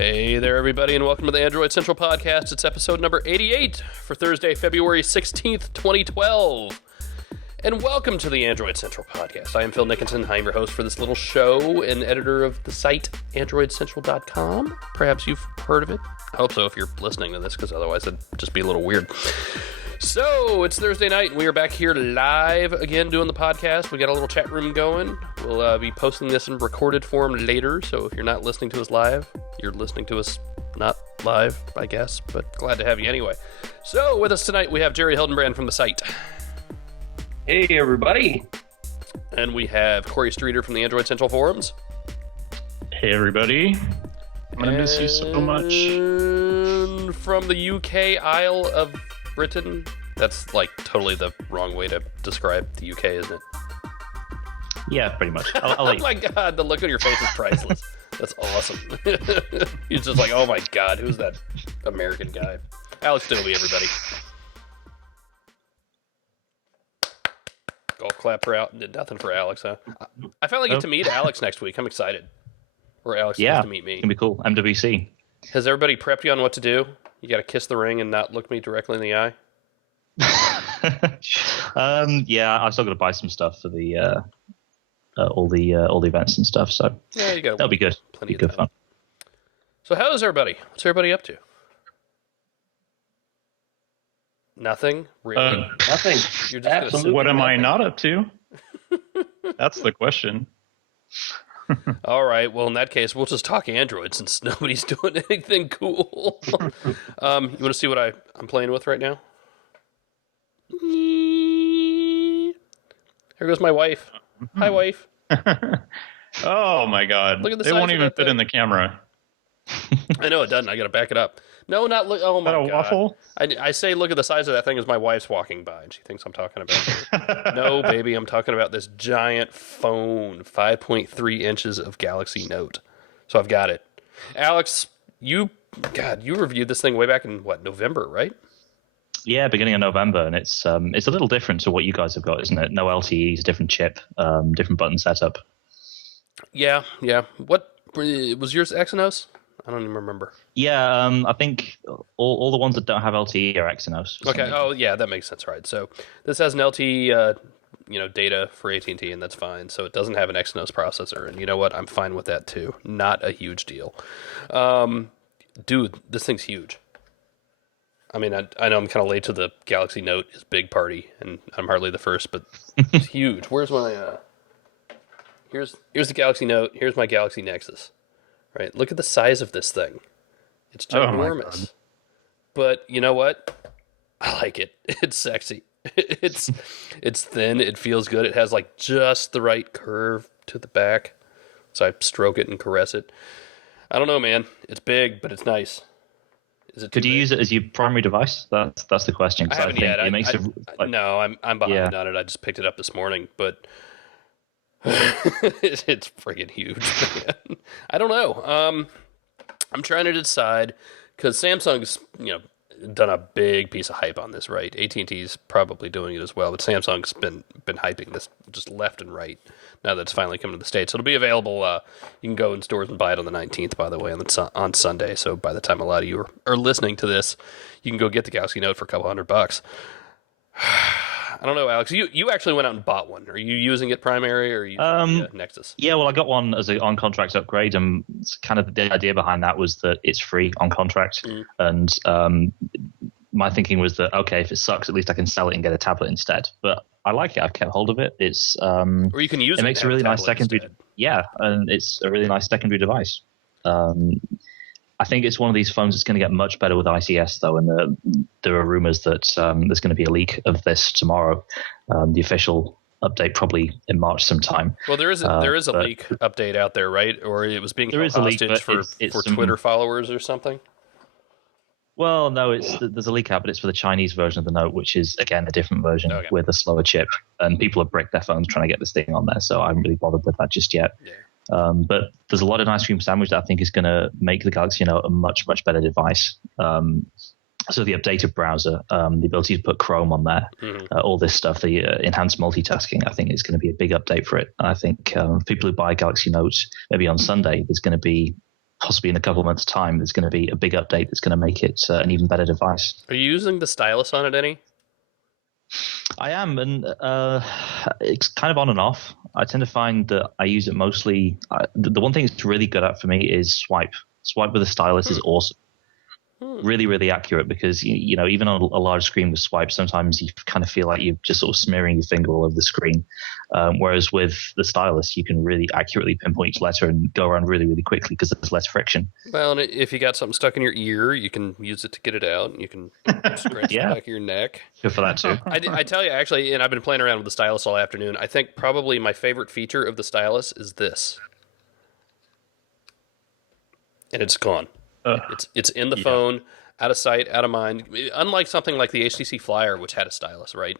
Hey there, everybody, and welcome to the Android Central Podcast. It's episode number 88 for Thursday, February 16th, 2012. And welcome to the Android Central Podcast. I am Phil Nickinson. I am your host for this little show and editor of the site AndroidCentral.com. Perhaps you've heard of it. I hope so if you're listening to this, because otherwise it'd just be a little weird. So, it's Thursday night, and we are back here live again doing the podcast. We got a little chat room going. We'll be posting this in recorded form later, so if you're not listening to us live, you're listening to us not live, I guess, but glad to have you anyway. So, with us tonight, we have Jerry Hildenbrand from the site. Hey, everybody. And we have Corey Streeter from the Android Central Forums. Hey, everybody. I'm going to miss you so much. And from the UK Isle of Britain. That's like totally the wrong way to describe the UK, isn't it? Yeah, pretty much. I'll Oh my god, the look on your face is priceless. That's awesome. He's just like, oh my god, who's that American guy? Alex Dobie, everybody. Golf clap for Alex. Nothing for Alex, huh? I finally get to meet Alex next week. I'm excited. Or Alex gets to meet me. It's going to be cool. MWC. Has everybody prepped you on what to do? You got to kiss the ring and not look me directly in the eye? Yeah, I've still got to buy some stuff for the all the events and stuff. So yeah, you got that'll be good. Plenty of good fun. So how is everybody? What's everybody up to? Nothing? Really? Nothing. You're just Absolutely. What am I not up to? That's the question. All right. Well, in that case, we'll just talk Android since nobody's doing anything cool. You want to see what I'm playing with right now? Here goes my wife. Hi, wife. Oh my god! Look at the it size won't of even that fit thing. in the camera. I know it doesn't. I got to back it up. No, not look. Oh my Is that a god! waffle? I say look at the size of that thing as my wife's walking by, and she thinks I'm talking about her. No, baby, I'm talking about this giant phone, 5.3 inches of Galaxy Note. So I've got it. Alex, you reviewed this thing way back in November, right? Yeah, beginning of November, and it's a little different to what you guys have got, isn't it? No LTEs, different chip, different button setup. Yeah. What was yours? Exynos? I don't even remember. Yeah, I think all the ones that don't have LTE are Exynos. Okay. Oh, yeah, that makes sense, right? So this has an LTE, data for AT&T, and that's fine. So it doesn't have an Exynos processor, and you know what? I'm fine with that too. Not a huge deal. Dude, this thing's huge. I mean, I know I'm kind of late to the Galaxy Note is big party, and I'm hardly the first, but it's huge. Where's my? Here's the Galaxy Note. Here's my Galaxy Nexus. Right, look at the size of this thing. It's ginormous. But you know what? I like it. It's sexy. It's thin. It feels good. It has like just the right curve to the back, so I stroke it and caress it. I don't know, man. It's big, but it's nice. Is it? Could you use it as your primary device? That's the question. I haven't yet. No, I'm behind on it. I just picked it up this morning, but it's friggin' huge, man. I don't know. I'm trying to decide because Samsung's done a big piece of hype on this, right? AT&T's probably doing it as well, but Samsung's been hyping this just left and right now that it's finally coming to the States. So it'll be available. You can go in stores and buy it on the 19th, by the way, on Sunday. So by the time a lot of you are listening to this, you can go get the Galaxy Note for a couple $100. I don't know, Alex. You actually went out and bought one. Are you using it primary or are you using Nexus? Yeah, well, I got one as an on-contract upgrade, and kind of the idea behind that was that it's free on contract, and my thinking was that, okay, if it sucks, at least I can sell it and get a tablet instead. But I like it. I've kept hold of it. It's or you can use it. It makes a really nice secondary. Instead. Yeah, and it's a really nice secondary device. I think it's one of these phones that's going to get much better with ICS, though, and there are rumors that there's going to be a leak of this tomorrow. The official update probably in March sometime. Well, there is a leak update out there, right? Or it was being held hostage for Twitter followers or something? Well, no, there's a leak out, but it's for the Chinese version of the Note, which is, again, a different version with a slower chip. And people have bricked their phones trying to get this thing on there, so I haven't really bothered with that just yet. Yeah. But there's a lot of ice cream sandwich that I think is going to make the Galaxy Note a much, much better device. So the updated browser, the ability to put Chrome on there, all this stuff, the enhanced multitasking, I think is going to be a big update for it. And I think people who buy Galaxy Note maybe on Sunday, there's going to be possibly in a couple of months' time, there's going to be a big update that's going to make it an even better device. Are you using the stylus on it any? I am, and it's kind of on and off. I tend to find that I use it mostly. The one thing it's really good at for me is swipe. Swipe with a stylus is awesome. Really, really accurate, because you know, even on a large screen with swipe, sometimes you kind of feel like you're just sort of smearing your finger all over the screen. Whereas with the stylus, you can really accurately pinpoint each letter and go around really, really quickly because there's less friction. Well, and if you got something stuck in your ear, you can use it to get it out. You can scratch the back of your neck. Good for that too. I tell you, actually, and I've been playing around with the stylus all afternoon. I think probably my favorite feature of the stylus is this, and it's gone. It's in the phone, out of sight, out of mind. Unlike something like the HTC Flyer, which had a stylus, right,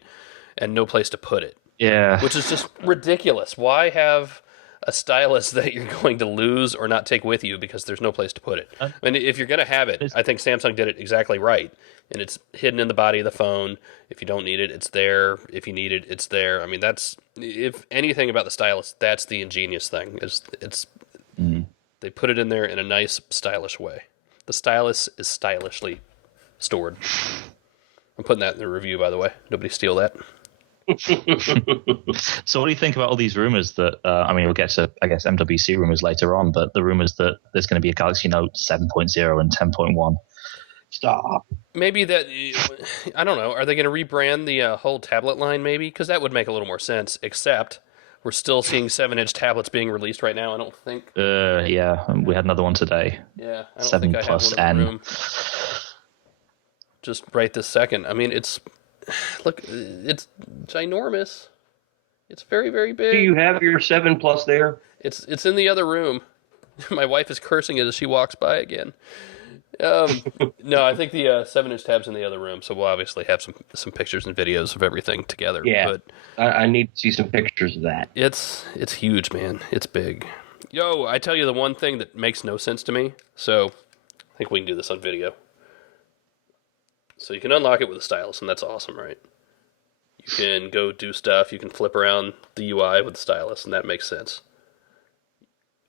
and no place to put it. Yeah, which is just ridiculous. Why have a stylus that you're going to lose or not take with you because there's no place to put it? I mean, if you're going to have it, I think Samsung did it exactly right, and it's hidden in the body of the phone. If you don't need it, it's there. If you need it, it's there. I mean, that's, if anything about the stylus, that's the ingenious thing. They put it in there in a nice, stylish way. The stylus is stylishly stored. I'm putting that in the review, by the way. Nobody steal that. So what do you think about all these rumors that, I mean, we'll get to, I guess, MWC rumors later on, but the rumors that there's going to be a Galaxy Note 7.0 and 10.1? Stop. Maybe that, I don't know, are they going to rebrand the whole tablet line maybe? Because that would make a little more sense, except we're still seeing 7-inch tablets being released right now, I don't think. Yeah, we had another one today. Yeah, I don't 7 think I plus have one in the N. room. Just right this second. I mean, look, it's ginormous. It's very, very big. Do you have your 7 Plus there? It's in the other room. My wife is cursing it as she walks by again. No, I think the 7-inch tab's in the other room, so we'll obviously have some pictures and videos of everything together. Yeah, but I need to see some pictures of that. It's huge, man. It's big. Yo, I tell you the one thing that makes no sense to me, so I think we can do this on video. So you can unlock it with a stylus, and that's awesome, right? You can go do stuff. You can flip around the UI with the stylus, and that makes sense.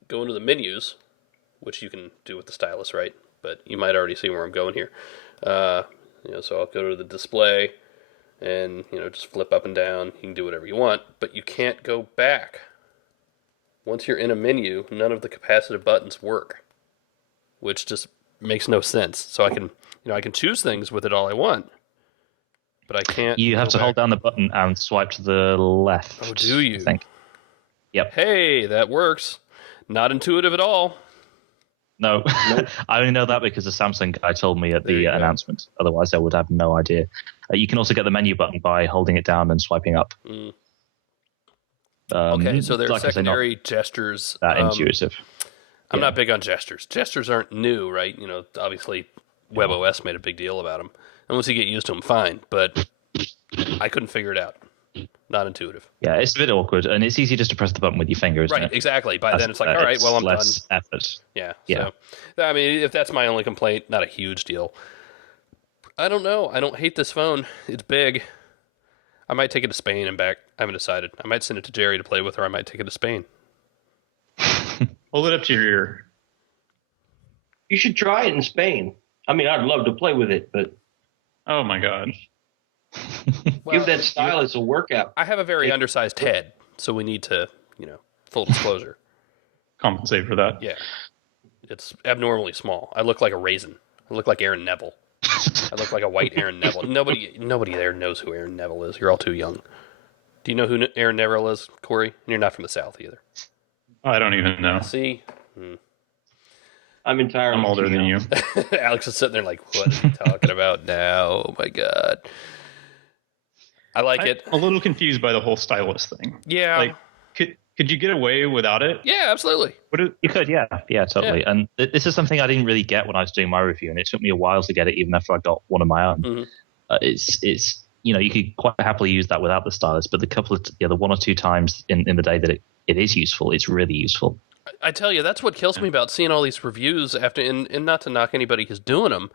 Go into the menus, which you can do with the stylus, right? But you might already see where I'm going here. So I'll go to the display, and just flip up and down. You can do whatever you want, but you can't go back. Once you're in a menu, none of the capacitive buttons work, which just makes no sense. So I can choose things with it all I want, but I can't. You have to hold down the button and swipe to the left. Oh, do you? I think. Yep. Hey, that works. Not intuitive at all. No, I only know that because the Samsung guy told me at the announcement. Otherwise, I would have no idea. You can also get the menu button by holding it down and swiping up. Okay, so there are secondary gestures. That intuitive. I'm not big on gestures. Gestures aren't new, right? Obviously, WebOS made a big deal about them. And once you get used to them, fine. But I couldn't figure it out. Not intuitive. Yeah, it's a bit awkward, and it's easy just to press the button with your finger, isn't it? Right, exactly. By then, it's like, all right, well, I'm less done. Effort. Yeah. So, I mean, if that's my only complaint, not a huge deal. I don't know. I don't hate this phone. It's big. I might take it to Spain and back. I haven't decided. I might send it to Jerry to play with, or I might take it to Spain. Hold it up to your ear. You should try it in Spain. I mean, I'd love to play with it, but Oh my god. give that stylus a workout. I have a very undersized head, so we need to, full disclosure. Compensate for that. Yeah. It's abnormally small. I look like a raisin. I look like Aaron Neville. I look like a white Aaron Neville. Nobody there knows who Aaron Neville is. You're all too young. Do you know who Aaron Neville is, Corey? And you're not from the South either. I don't even know. See? I'm entirely I'm older than you. Alex is sitting there like, what are you talking about now? Oh, my God. I like it. I'm a little confused by the whole stylus thing. Yeah. Like, could you get away without it? Yeah, absolutely. You could, yeah, totally. Yeah. And this is something I didn't really get when I was doing my review, and it took me a while to get it, even after I got one of my own. Mm-hmm. It's you could quite happily use that without the stylus, but the one or two times in the day that it is useful, it's really useful. I tell you, that's what kills me about seeing all these reviews after, and not to knock anybody who's doing them,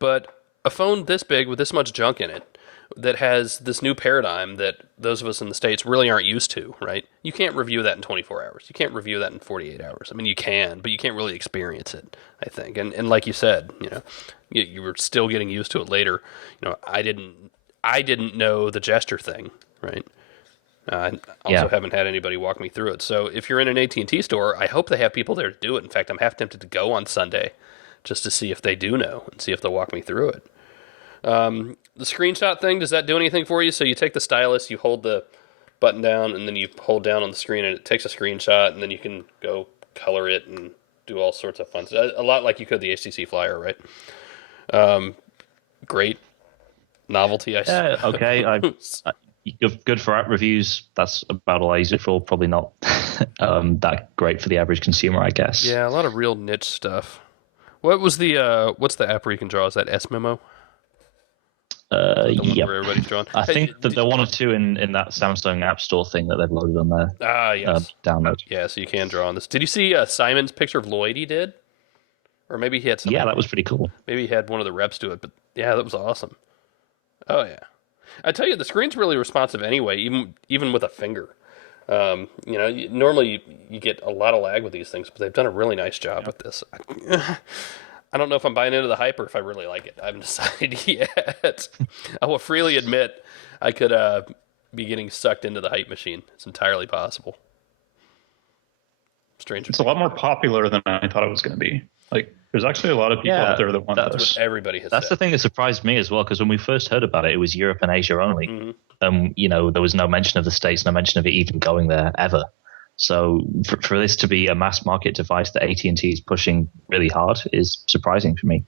but a phone this big with this much junk in it, that has this new paradigm that those of us in the States really aren't used to, right? You can't review that in 24 hours. You can't review that in 48 hours. I mean, you can, but you can't really experience it, I think. And like you said, you were still getting used to it later. I didn't know the gesture thing, right? I also haven't had anybody walk me through it. So if you're in an AT&T store, I hope they have people there to do it. In fact, I'm half tempted to go on Sunday just to see if they do know and see if they'll walk me through it. The screenshot thing, does that do anything for you? So you take the stylus, you hold the button down, and then you hold down on the screen, and it takes a screenshot, and then you can go color it and do all sorts of fun stuff. A lot like you could the HTC Flyer, right? Great novelty, I suppose. Okay. Good for app reviews. That's about all I use it for. Probably not that great for the average consumer, I guess. Yeah, a lot of real niche stuff. What's the app where you can draw? Is that S Memo? Yeah, where everybody's drawn. I think that there are one or two in that Samsung App Store thing that they've loaded on there. Yes. Download. Yeah, so you can draw on this. Did you see Simon's picture of Lloyd he did? Or maybe he had something. Yeah, that was pretty cool. Maybe he had one of the reps do it, but yeah, that was awesome. Oh, yeah. I tell you, the screen's really responsive anyway, even with a finger. Normally you get a lot of lag with these things, but they've done a really nice job with this. I don't know if I'm buying into the hype or if I really like it. I haven't decided yet. I will freely admit I could be getting sucked into the hype machine. It's entirely possible. Strange. It's a lot more popular than I thought it was going to be. Like, there's actually a lot of people out there that want that's this. What everybody has That's said. the thing that surprised me as well, because when we first heard about it, it was Europe and Asia only. Mm-hmm. There was no mention of the States, no mention of it even going there ever. So for this to be a mass market device that AT&T is pushing really hard is surprising for me.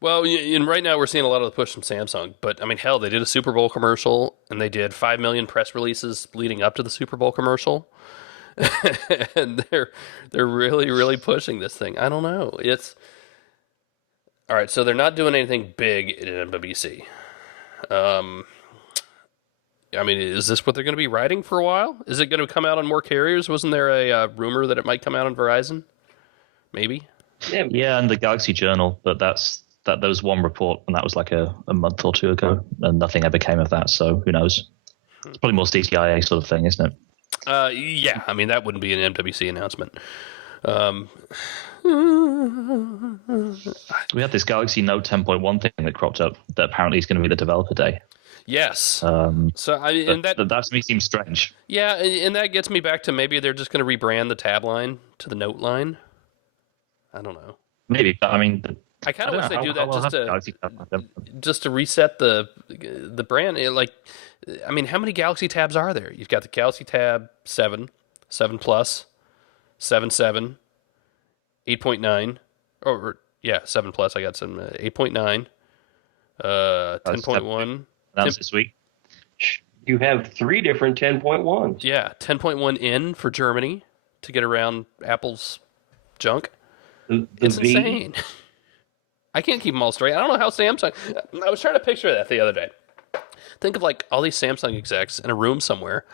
Well, and right now we're seeing a lot of the push from Samsung. But, I mean, hell, they did a Super Bowl commercial, and they did 5 million press releases leading up to the Super Bowl commercial. And they're really, really pushing this thing. I don't know. It's all right. So they're not doing anything big at MWC. I mean, is this what they're going to be riding for a while? Is it going to come out on more carriers? Wasn't there a rumor that it might come out on Verizon? Maybe. Yeah, and the Galaxy Journal, but there was one report, and that was like a month or two ago, and nothing ever came of that. So who knows? It's probably more CTIA sort of thing, isn't it? Yeah, I mean, that wouldn't be an MWC announcement. We had this Galaxy Note 10.1 thing that cropped up that apparently is going to be the developer day. Yes. So that to me seems strange. Yeah, and that gets me back to maybe they're just going to rebrand the tab line to the Note line. I don't know. Maybe, but I mean, I kind of wish they do that just to reset the brand. I mean, how many Galaxy tabs are there? You've got the Galaxy Tab 7, 7 Plus, 7.7, 8.9, or 7 Plus. I got some 8.9, 10.1. Announced this week. You have 3 different 10.1s. Yeah, 10.1 in for Germany to get around Apple's junk. It's insane. I can't keep them all straight. I don't know how Samsung... I was trying to picture that the other day. Think of like all these Samsung execs in a room somewhere.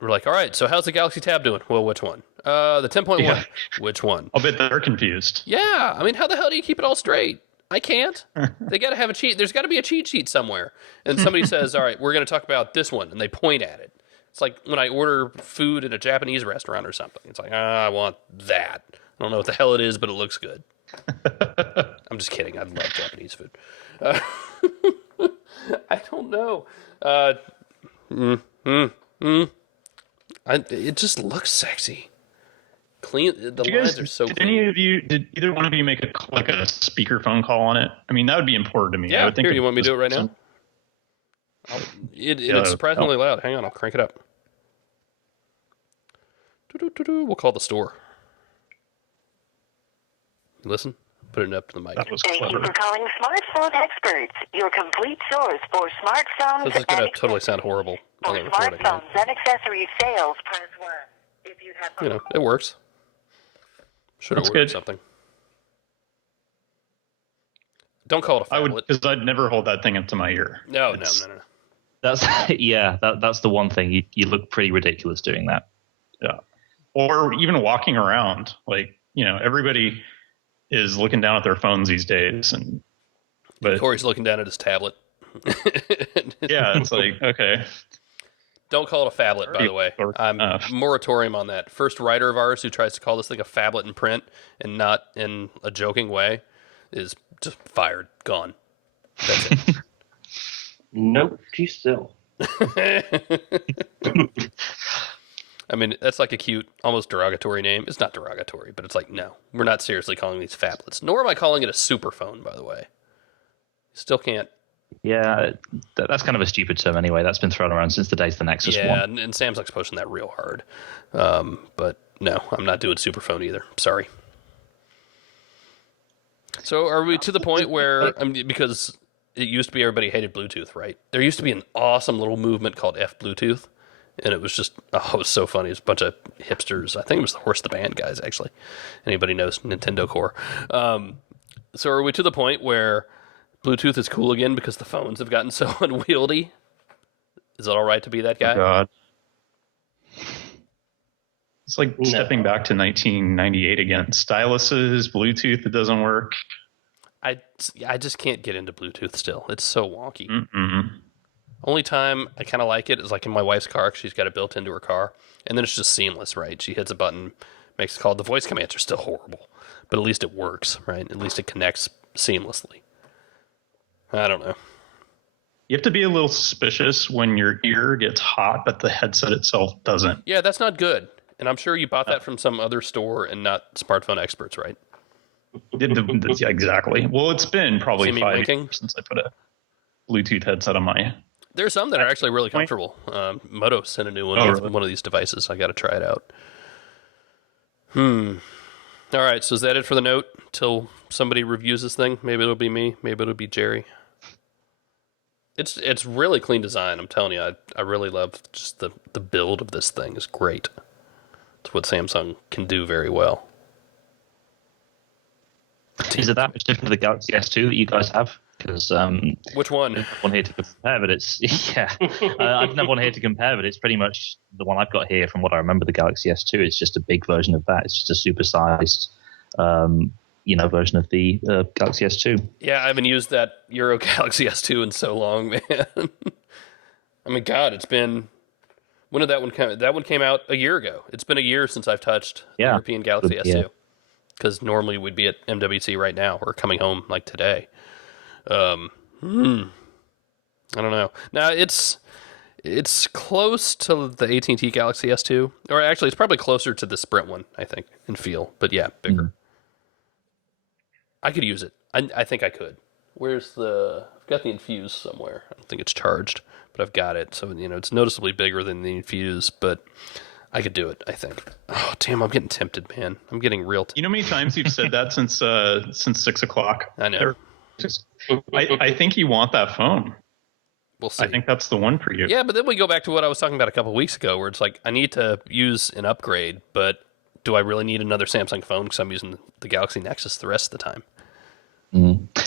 We're like, all right, so how's the Galaxy Tab doing? Well, which one? The 10.1. Yeah. Which one? I'll bet they're confused. Yeah, I mean, how the hell do you keep it all straight? I can't. They got to have a cheat. There's got to be a cheat sheet somewhere. And somebody says, all right, we're going to talk about this one. And they point at it. It's like when I order food at a Japanese restaurant or something. It's like, I want that. I don't know what the hell it is, but it looks good. I'm just kidding. I love Japanese food. I don't know. It just looks sexy. Clean. The lines are so clean. Did either one of you make a speakerphone call on it? I mean, that would be important to me. Yeah, I would think here, you want me to do it right now? It's surprisingly loud. Hang on, I'll crank it up. We'll call the store. Listen, put it up to the mic. That was Thank clever. you for calling Smartphone Experts, your complete source for smartphones. This is going to totally sound horrible. For smartphones and accessory sales, press 1. If you have it works. Should have ordered something. Don't call it a phablet. Because I'd never hold that thing up to my ear. No. That's that's the one thing. You look pretty ridiculous doing that. Yeah. Or even walking around, everybody is looking down at their phones these days, but Corey's looking down at his tablet. Yeah, it's like, okay. Don't call it a phablet, by the way. I'm moratorium on that. First writer of ours who tries to call this thing a phablet in print and not in a joking way is just fired, gone. That's it. Note to self. I mean, that's like a cute, almost derogatory name. It's not derogatory, but it's like, no, we're not seriously calling these phablets. Nor am I calling it a superphone, by the way. Still can't. Yeah, that's kind of a stupid term anyway. That's been thrown around since the days of the Nexus 1. Yeah, and Samsung's pushing that real hard. But no, I'm not doing superphone either. Sorry. So are we to the point where, because it used to be everybody hated Bluetooth, right? There used to be an awesome little movement called F-Bluetooth, and it was just, it was so funny. It was a bunch of hipsters. I think it was the Horse the Band guys, actually. Anybody knows Nintendo Core. So are we to the point where Bluetooth is cool again because the phones have gotten so unwieldy? Is it all right to be that guy? Oh, God. It's like stepping back to 1998 again. Styluses, Bluetooth, it doesn't work. I just can't get into Bluetooth still. It's so wonky. Mm-mm. Only time I kind of like it is like in my wife's car, 'cause she's got it built into her car. And then it's just seamless, right? She hits a button, makes a call. The voice commands are still horrible, but at least it works, right? At least it connects seamlessly. I don't know. You have to be a little suspicious when your ear gets hot, but the headset itself doesn't. Yeah, that's not good. And I'm sure you bought that from some other store and not smartphone experts, right? Yeah, exactly. Well, it's been probably 5 winking? years since I put a Bluetooth headset on my... There's some that are actually really comfortable. Moto sent a new one with one of these devices. I got to try it out. All right, so is that it for the note? Till somebody reviews this thing? Maybe it'll be me. Maybe it'll be Jerry. It's really clean design. I'm telling you, I really love just the build of this thing is great. It's what Samsung can do very well. Is it that much different to the Galaxy S2 that you guys have? Because which one? I don't have one here to compare, but it's I don't have one here to compare, but it's pretty much the one I've got here. From what I remember, the Galaxy S2. It's just a big version of that. It's just a supersized, version of the Galaxy S2. Yeah, I haven't used that Euro Galaxy S2 in so long, man. I mean, God, it's been. When did that one come? That one came out a year ago. It's been a year since I've touched the European Galaxy S2. Because normally we'd be at MWC right now or coming home like today. I don't know. Now it's close to the AT&T Galaxy S2, or actually it's probably closer to the Sprint one, I think, in feel. But yeah, bigger. I could use it. I think I could. Where's I've got the Infuse somewhere. I don't think it's charged, but I've got it. So it's noticeably bigger than the Infuse, but I could do it, I think. Oh, damn, I'm getting tempted, man. I'm getting real tempted. You know how many times you've said that since 6 o'clock? I know. I think you want that phone. We'll see. I think that's the one for you. Yeah, but then we go back to what I was talking about a couple of weeks ago, where it's like, I need to use an upgrade, but do I really need another Samsung phone because I'm using the Galaxy Nexus the rest of the time?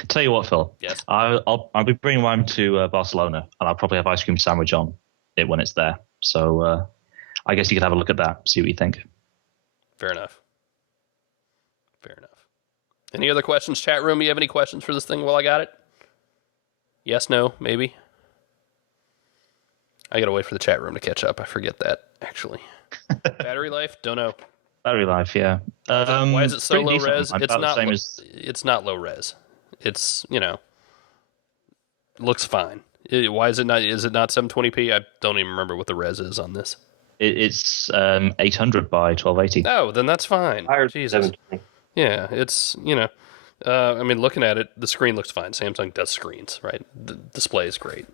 Tell you what, Phil. Yes. I'll be bringing mine to Barcelona, and I'll probably have ice cream sandwich on it when it's there. So I guess you could have a look at that, see what you think. Fair enough. Any other questions, chat room? You have any questions for this thing while I got it? Yes, no, maybe? I gotta wait for the chat room to catch up. I forget that, actually. Battery life? Don't know. Battery life, yeah. Why is it so low decent. res? It's not low res. It's, looks fine. Why is it not? Is it not 720p? I don't even remember what the res is on this. It's 800 by 1280. Oh, then that's fine. Jesus. 720. Yeah, it's, looking at it, the screen looks fine. Samsung does screens, right? The display is great.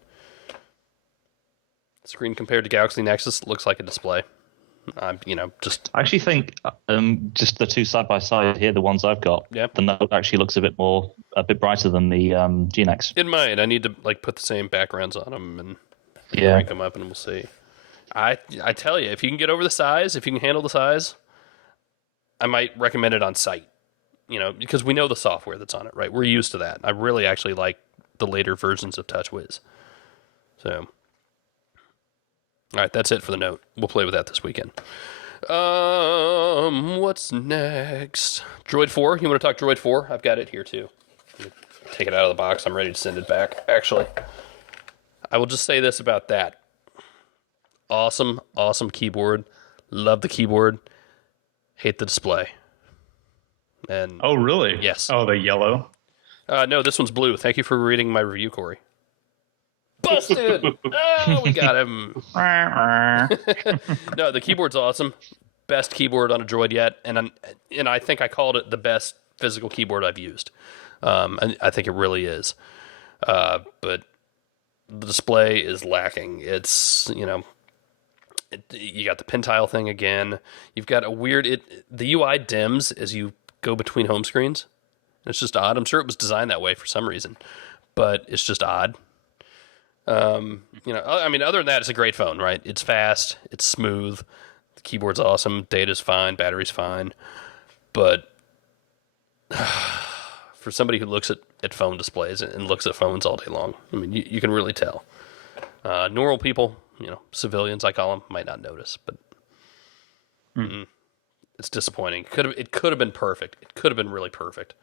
The screen compared to Galaxy Nexus looks like a display. Just... I actually think just the two side by side here, the ones I've got, the Note actually looks a bit brighter than the G-Nex. It might. I need to put the same backgrounds on them and crank them up, and we'll see. I tell you, if you can get over the size, if you can handle the size, I might recommend it on site, because we know the software that's on it, right? We're used to that. I really actually like the later versions of TouchWiz. So, all right, that's it for the Note. We'll play with that this weekend. What's next? Droid 4. You want to talk Droid 4? I've got it here too. Take it out of the box. I'm ready to send it back, actually. I will just say this about that. Awesome keyboard. Love the keyboard. Hate the display. And Oh, really? yes. Oh, the yellow. No, this one's blue. Thank you for reading my review, Corey. Busted! Oh, we got him. No, the keyboard's awesome. Best keyboard on a Droid yet, and I think I called it the best physical keyboard I've used. And I think it really is. But the display is lacking. It's, you got the pin tile thing again. You've got a weird... the UI dims as you go between home screens. It's just odd. I'm sure it was designed that way for some reason, but it's just odd. Other than that, it's a great phone, right? It's fast, it's smooth, the keyboard's awesome, data's fine, battery's fine, but for somebody who looks at phone displays and looks at phones all day long, I mean, you can really tell. Normal people, civilians, I call them, might not notice, but it's disappointing. It could have been perfect. It could have been really perfect.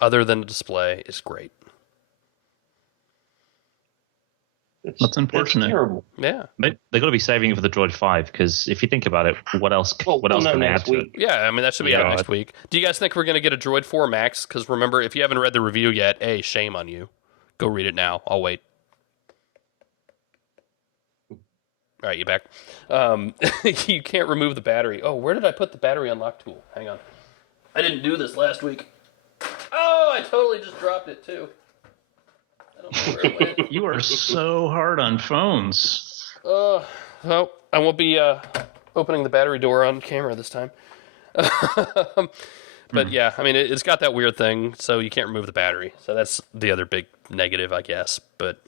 Other than the display, it's great. That's unfortunate. That's terrible. Yeah, they've got to be saving it for the Droid 5 because if you think about it, what else? What else can they add to it? Yeah, I mean that should be out next week. Do you guys think we're going to get a Droid 4 Max? Because remember, if you haven't read the review yet, shame on you. Go read it now. I'll wait. All right, you back? You can't remove the battery. Oh, where did I put the battery unlock tool? Hang on. I didn't do this last week. Oh, I totally just dropped it too. I don't know where it went. You are so hard on phones. Well, I won't be opening the battery door on camera this time. But yeah, I mean, it's got that weird thing, so you can't remove the battery. So that's the other big negative, I guess. But,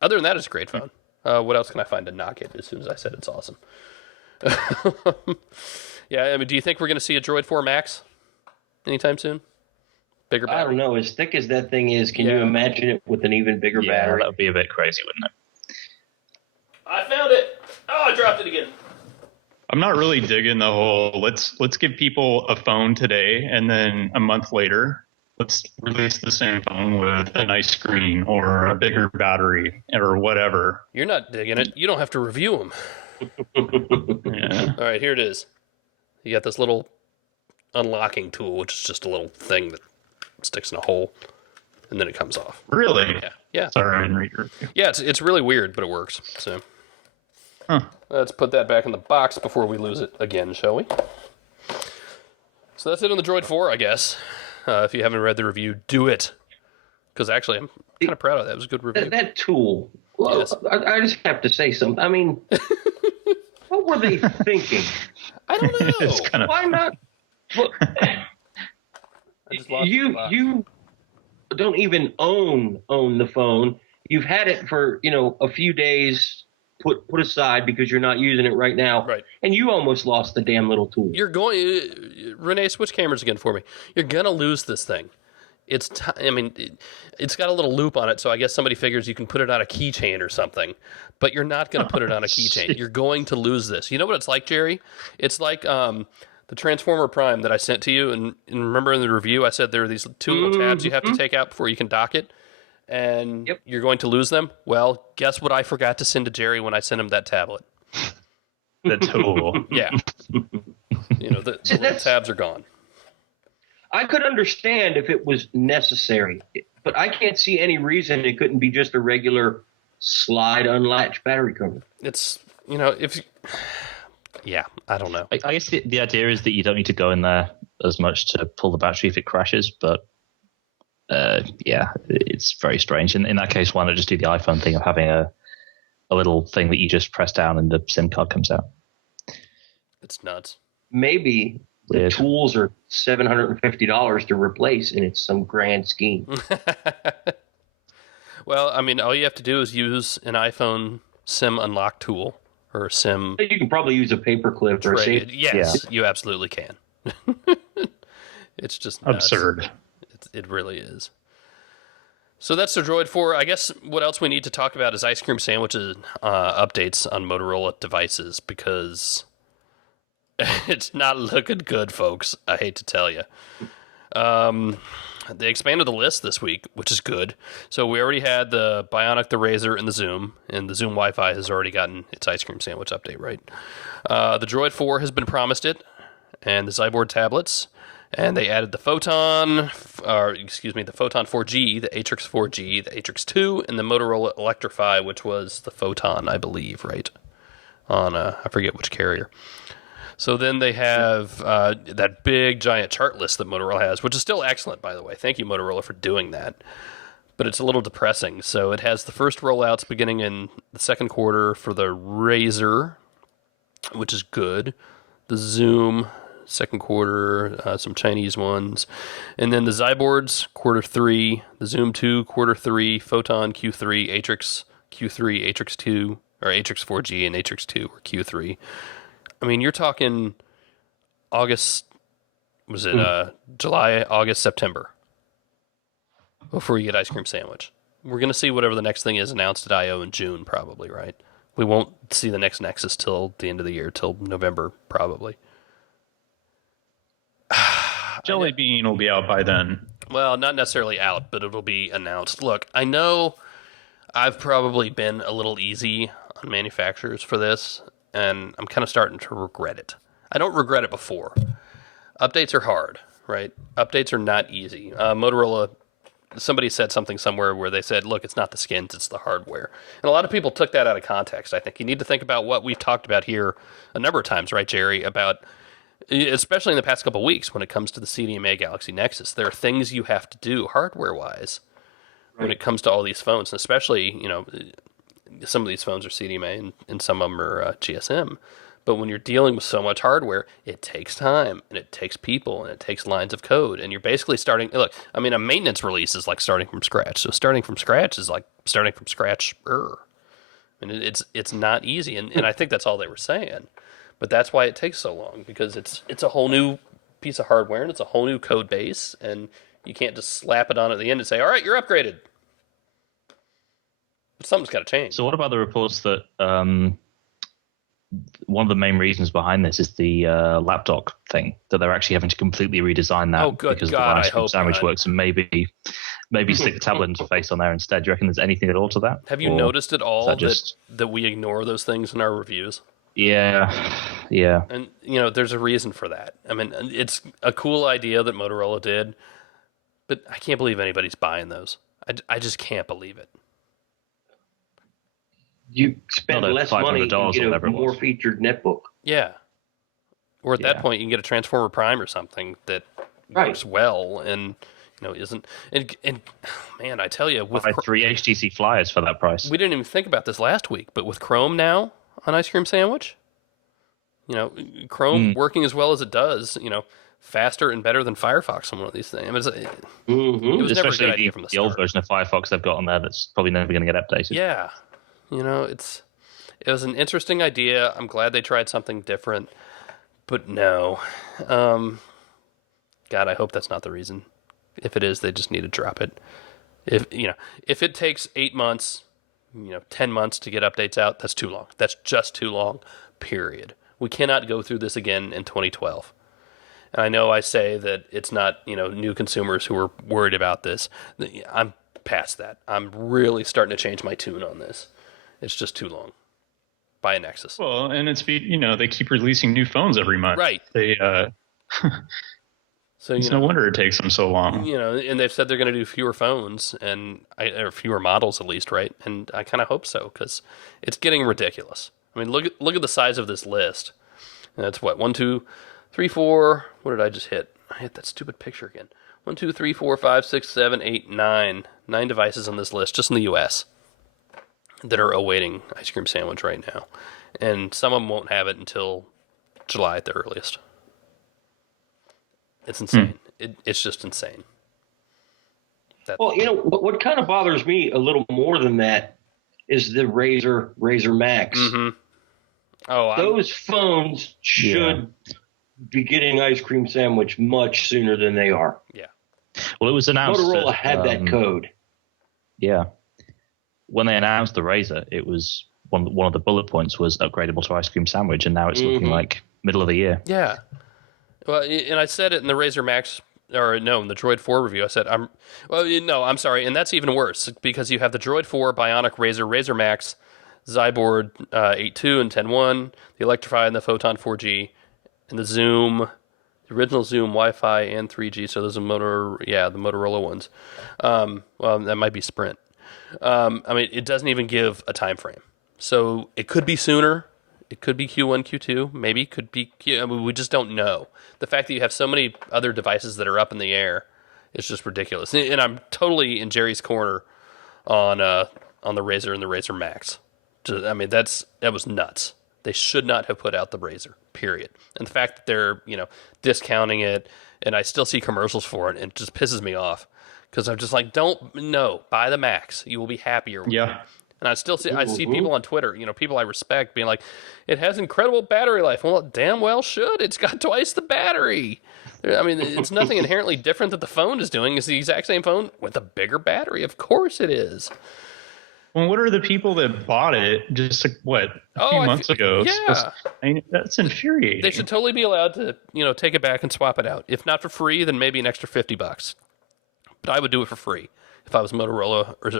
other than that, it's a great phone. What else can I find to knock it as soon as I said it's awesome? Yeah, I mean, do you think we're going to see a Droid 4 Max anytime soon? Bigger battery? I don't know. As thick as that thing is, can you imagine it with an even bigger battery? That would be a bit crazy, wouldn't it? I found it! Oh, I dropped it again. I'm not really digging the whole let's give people a phone today and then a month later let's release the same phone with a nice screen or a bigger battery or whatever. You're not digging it. You don't have to review them. Yeah. All right, here it is. You got this little unlocking tool, which is just a little thing that sticks in a hole, and then it comes off. Really? Yeah. Sorry, I didn't read your review. Yeah, it's really weird, but it works. So let's put that back in the box before we lose it again, shall we? So that's it on the Droid 4, I guess. If you haven't read the review, do it. Because actually, I'm kind of proud of that. It was a good review. That tool. Well, Yes. I just have to say something. I mean, what were they thinking? I don't know. It's kind of Why not? Well, I just lost the box. you don't even own the phone. You've had it for a few days put aside because you're not using it right now. Right. And you almost lost the damn little tool. You're going... Renee, switch cameras again for me. You're going to lose this thing. It's got a little loop on it, so I guess somebody figures you can put it on a keychain or something. But you're not going to put it on a keychain. You're going to lose this. You know what it's like, Jerry? It's like the Transformer Prime that I sent to you. And remember in the review, I said there are these two little tabs you have to take out before you can dock it. And you're going to lose them. Well, guess what I forgot to send to Jerry when I sent him that tablet? the tool. Yeah. The little tabs are gone. I could understand if it was necessary, but I can't see any reason it couldn't be just a regular slide unlatch battery cover. It's, I don't know. I guess the idea is that you don't need to go in there as much to pull the battery if it crashes, but it's very strange. And in that case, why not just do the iPhone thing of having a little thing that you just press down and the SIM card comes out? It's nuts. Maybe the tools are $750 to replace, and it's some grand scheme. Well, I mean, all you have to do is use an iPhone SIM unlock tool or SIM. You can probably use a paperclip or a safety. Yes, you absolutely can. It's just nuts. Absurd. It really is. So that's the Droid 4. I guess what else we need to talk about is ice cream sandwiches updates on Motorola devices, because it's not looking good, folks. I hate to tell you. they expanded the list this week, which is good. So we already had the Bionic, the Razer, and the Zoom Wi-Fi has already gotten its ice cream sandwich update, right? The Droid 4 has been promised it, and the Zyborg tablets, and they added the Photon 4G, the Atrix 4G, the Atrix 2, and the Motorola Electrify, which was the Photon, I believe, right? On I forget which carrier. So then they have that big giant chart list that Motorola has, which is still excellent, by the way. Thank you, Motorola, for doing that. But it's a little depressing. So it has the first rollouts beginning in the second quarter for the Razer, which is good. The Zoom, second quarter, some Chinese ones. And then the Zyborgs, quarter 3. The Zoom 2, quarter 3. Photon, Q3. Atrix, Q3. Atrix 2, or Atrix 4G and Atrix 2 or Q3. I mean, you're talking August, was it July, August, September, before you get ice cream sandwich. We're going to see whatever the next thing is announced at I.O. in June, probably, right? We won't see the next Nexus till the end of the year, till November, probably. Jelly Bean will be out by then. Well, not necessarily out, but it'll be announced. Look, I know I've probably been a little easy on manufacturers for this, and I'm kind of starting to regret it. I don't regret it before. Updates are hard, right? Updates are not easy. Motorola, somebody said something somewhere where they said, look, it's not the skins, it's the hardware. And a lot of people took that out of context. I think you need to think about what we've talked about here a number of times, right, Jerry, about, especially in the past couple of weeks when it comes to the CDMA Galaxy Nexus. There are things you have to do hardware-wise when it comes to all these phones, and especially, some of these phones are CDMA and some of them are GSM. But when you're dealing with so much hardware, it takes time, and it takes people, and it takes lines of code. And you're basically starting... Look, I mean, a maintenance release is like starting from scratch. So starting from scratch is like starting from scratch. And it's not easy. And I think that's all they were saying. But that's why it takes so long, because it's a whole new piece of hardware, and it's a whole new code base, and you can't just slap it on at the end and say, all right, you're upgraded. Something's got to change. So what about the reports that one of the main reasons behind this is the laptop thing, that they're actually having to completely redesign that because the ice cream sandwich works, and maybe stick the tablet interface on there instead. Do you reckon there's anything at all to that? Have you noticed at all that we ignore those things in our reviews? Yeah. And, there's a reason for that. I mean, it's a cool idea that Motorola did, but I can't believe anybody's buying those. I just can't believe it. You spend less money and get a more featured netbook. Yeah. Or at that point, you can get a Transformer Prime or something that works well and isn't. And man, I tell you, with 3 HTC Flyers for that price. We didn't even think about this last week, but with Chrome now on Ice Cream Sandwich, Chrome working as well as it does, faster and better than Firefox on one of these things. I mean, it was never a good idea from the start. The old version of Firefox they've got on there that's probably never going to get updated. Yeah. It was an interesting idea. I'm glad they tried something different, but no. God, I hope that's not the reason. If it is, they just need to drop it. If it takes 8 months, 10 months to get updates out, that's too long. That's just too long, period. We cannot go through this again in 2012. And I know I say that it's not, new consumers who are worried about this. I'm past that. I'm really starting to change my tune on this. It's just too long. Buy a Nexus. Well, and it's they keep releasing new phones every month. Right. They so it's no wonder it takes them so long. And they've said they're going to do fewer phones or fewer models at least, right? And I kind of hope so, because it's getting ridiculous. I mean, look at the size of this list. And that's what 1, 2, 3, 4. What did I just hit? I hit that stupid picture again. 1, 2, 3, 4, 5, 6, 7, 8, 9. 9 devices on this list just in the U.S. that are awaiting ice cream sandwich right now, and some of them won't have it until July at the earliest. It's insane. It's just insane. Well, what kind of bothers me a little more than that is the Razer Max. Mm-hmm. Those phones should be getting ice cream sandwich much sooner than they are. Yeah. Well, it was announced. Motorola had that code. Yeah. When they announced the Razer, it was one of the bullet points was upgradable to ice cream sandwich, and now it's looking like middle of the year. Yeah. Well, and I said it in the Razer Max or no, in the Droid 4 review, I said, I'm sorry, and that's even worse because you have the Droid 4, Bionic, Razer Max, Zyborg 8.2 and 10.1, the Electrify and the Photon 4G, and the Zoom, the original Zoom Wi-Fi and 3G. So those are the Motorola ones. Well, that might be Sprint. It doesn't even give a time frame, so it could be sooner. It could be Q1, Q2, maybe it could be we just don't know. The fact that you have so many other devices that are up in the air is just ridiculous. And I'm totally in Jerry's corner on the Razer and the Razer Max. That was nuts. They should not have put out the Razer, period. And the fact that they're, discounting it, and I still see commercials for it, and it just pisses me off because I'm just like, buy the Max. You will be happier with it. And I see people on Twitter, people I respect being like, it has incredible battery life. Well, it damn well should. It's got twice the battery. It's nothing inherently different that the phone is doing. It's the exact same phone with a bigger battery. Of course it is. Well, what are the people that bought it just a few months ago? Yeah. That's infuriating. They should totally be allowed to, take it back and swap it out. If not for free, then maybe an extra $50. But I would do it for free if I was Motorola or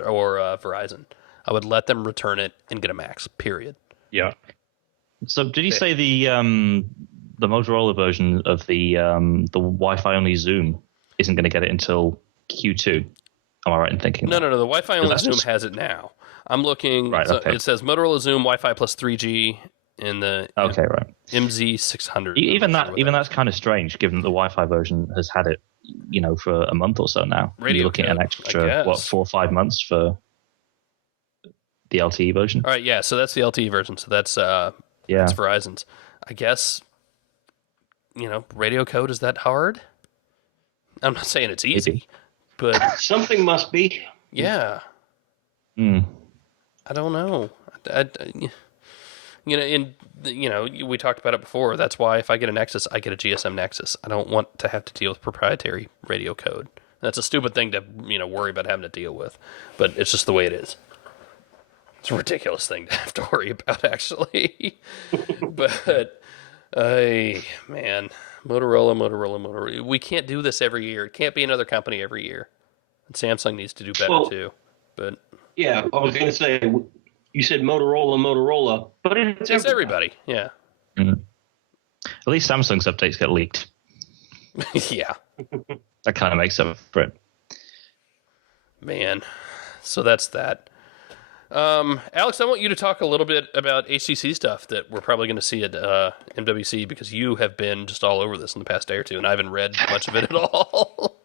Verizon. I would let them return it and get a Max, period. Yeah. So did you say the Motorola version of the Wi-Fi only Zoom isn't going to get it until Q2? Am I right in thinking No. that? The Wi-Fi only Zoom has it now. I'm looking. Right, okay. It says Motorola Zoom Wi-Fi plus 3G in the MZ600. Even that's kind of strange, given that the Wi-Fi version has had it, for a month or so now. You're looking at an extra 4 or 5 months for the LTE version. All right, yeah. So that's the LTE version. So that's that's Verizon's. I guess radio code is that hard? I'm not saying it's easy, but something must be. Yeah. I don't know. We talked about it before. That's why if I get a Nexus, I get a GSM Nexus. I don't want to have to deal with proprietary radio code. That's a stupid thing to worry about having to deal with, but it's just the way it is. It's a ridiculous thing to have to worry about, actually. But, man, Motorola. We can't do this every year. It can't be another company every year. And Samsung needs to do better, too. But yeah, I was going to say, you said Motorola, but it's everybody. Yeah. Mm-hmm. At least Samsung's updates get leaked. Yeah. That kind of makes up for it. Man. So that's that. Alex, I want you to talk a little bit about HTC stuff that we're probably going to see at MWC because you have been just all over this in the past day or two, and I haven't read much of it at all.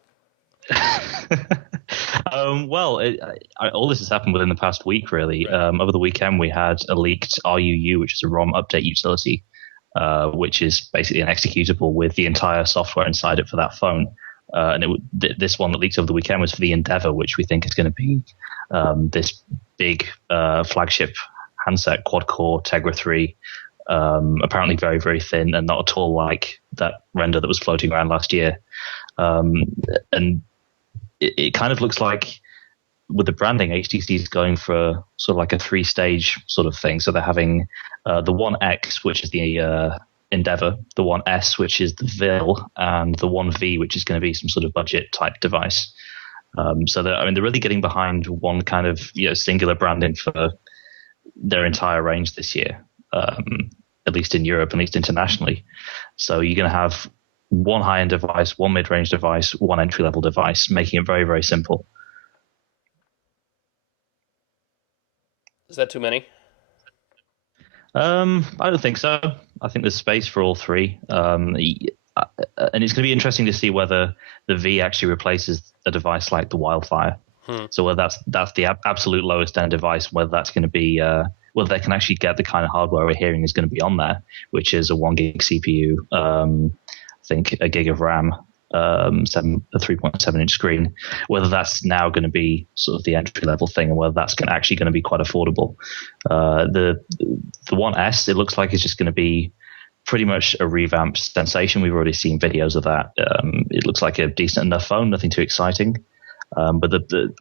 All this has happened within the past week, really. Right. Over the weekend, we had a leaked RUU, which is a ROM update utility, which is basically an executable with the entire software inside it for that phone. This one that leaked over the weekend was for the Endeavour, which we think is going to be this big flagship handset, quad-core Tegra 3, apparently very, very thin and not at all like that render that was floating around last year. And it kind of looks like, with the branding, HTC is going for sort of like a 3-stage sort of thing. So they're having the One X, which is the Endeavour, the One S, which is the VIL, and the One V, which is going to be some sort of budget type device. So they're really getting behind one kind of singular branding for their entire range this year, at least in Europe, at least internationally. So you're going to have one high-end device, one mid-range device, one entry-level device, making it very, very simple. Is that too many? I don't think so. I think there's space for all three. And it's going to be interesting to see whether the V actually replaces a device like the Wildfire. So whether that's the absolute lowest end device, whether that's going to be whether they can actually get the kind of hardware we're hearing is going to be on there, which is a 1 gig CPU, I think a gig of RAM, a 3.7 inch screen. Whether that's now going to be sort of the entry level thing, and whether that's actually going to be quite affordable. The One S, it looks like it's just going to be pretty much a revamped sensation. We've already seen videos of that. It looks like a decent enough phone, nothing too exciting. But the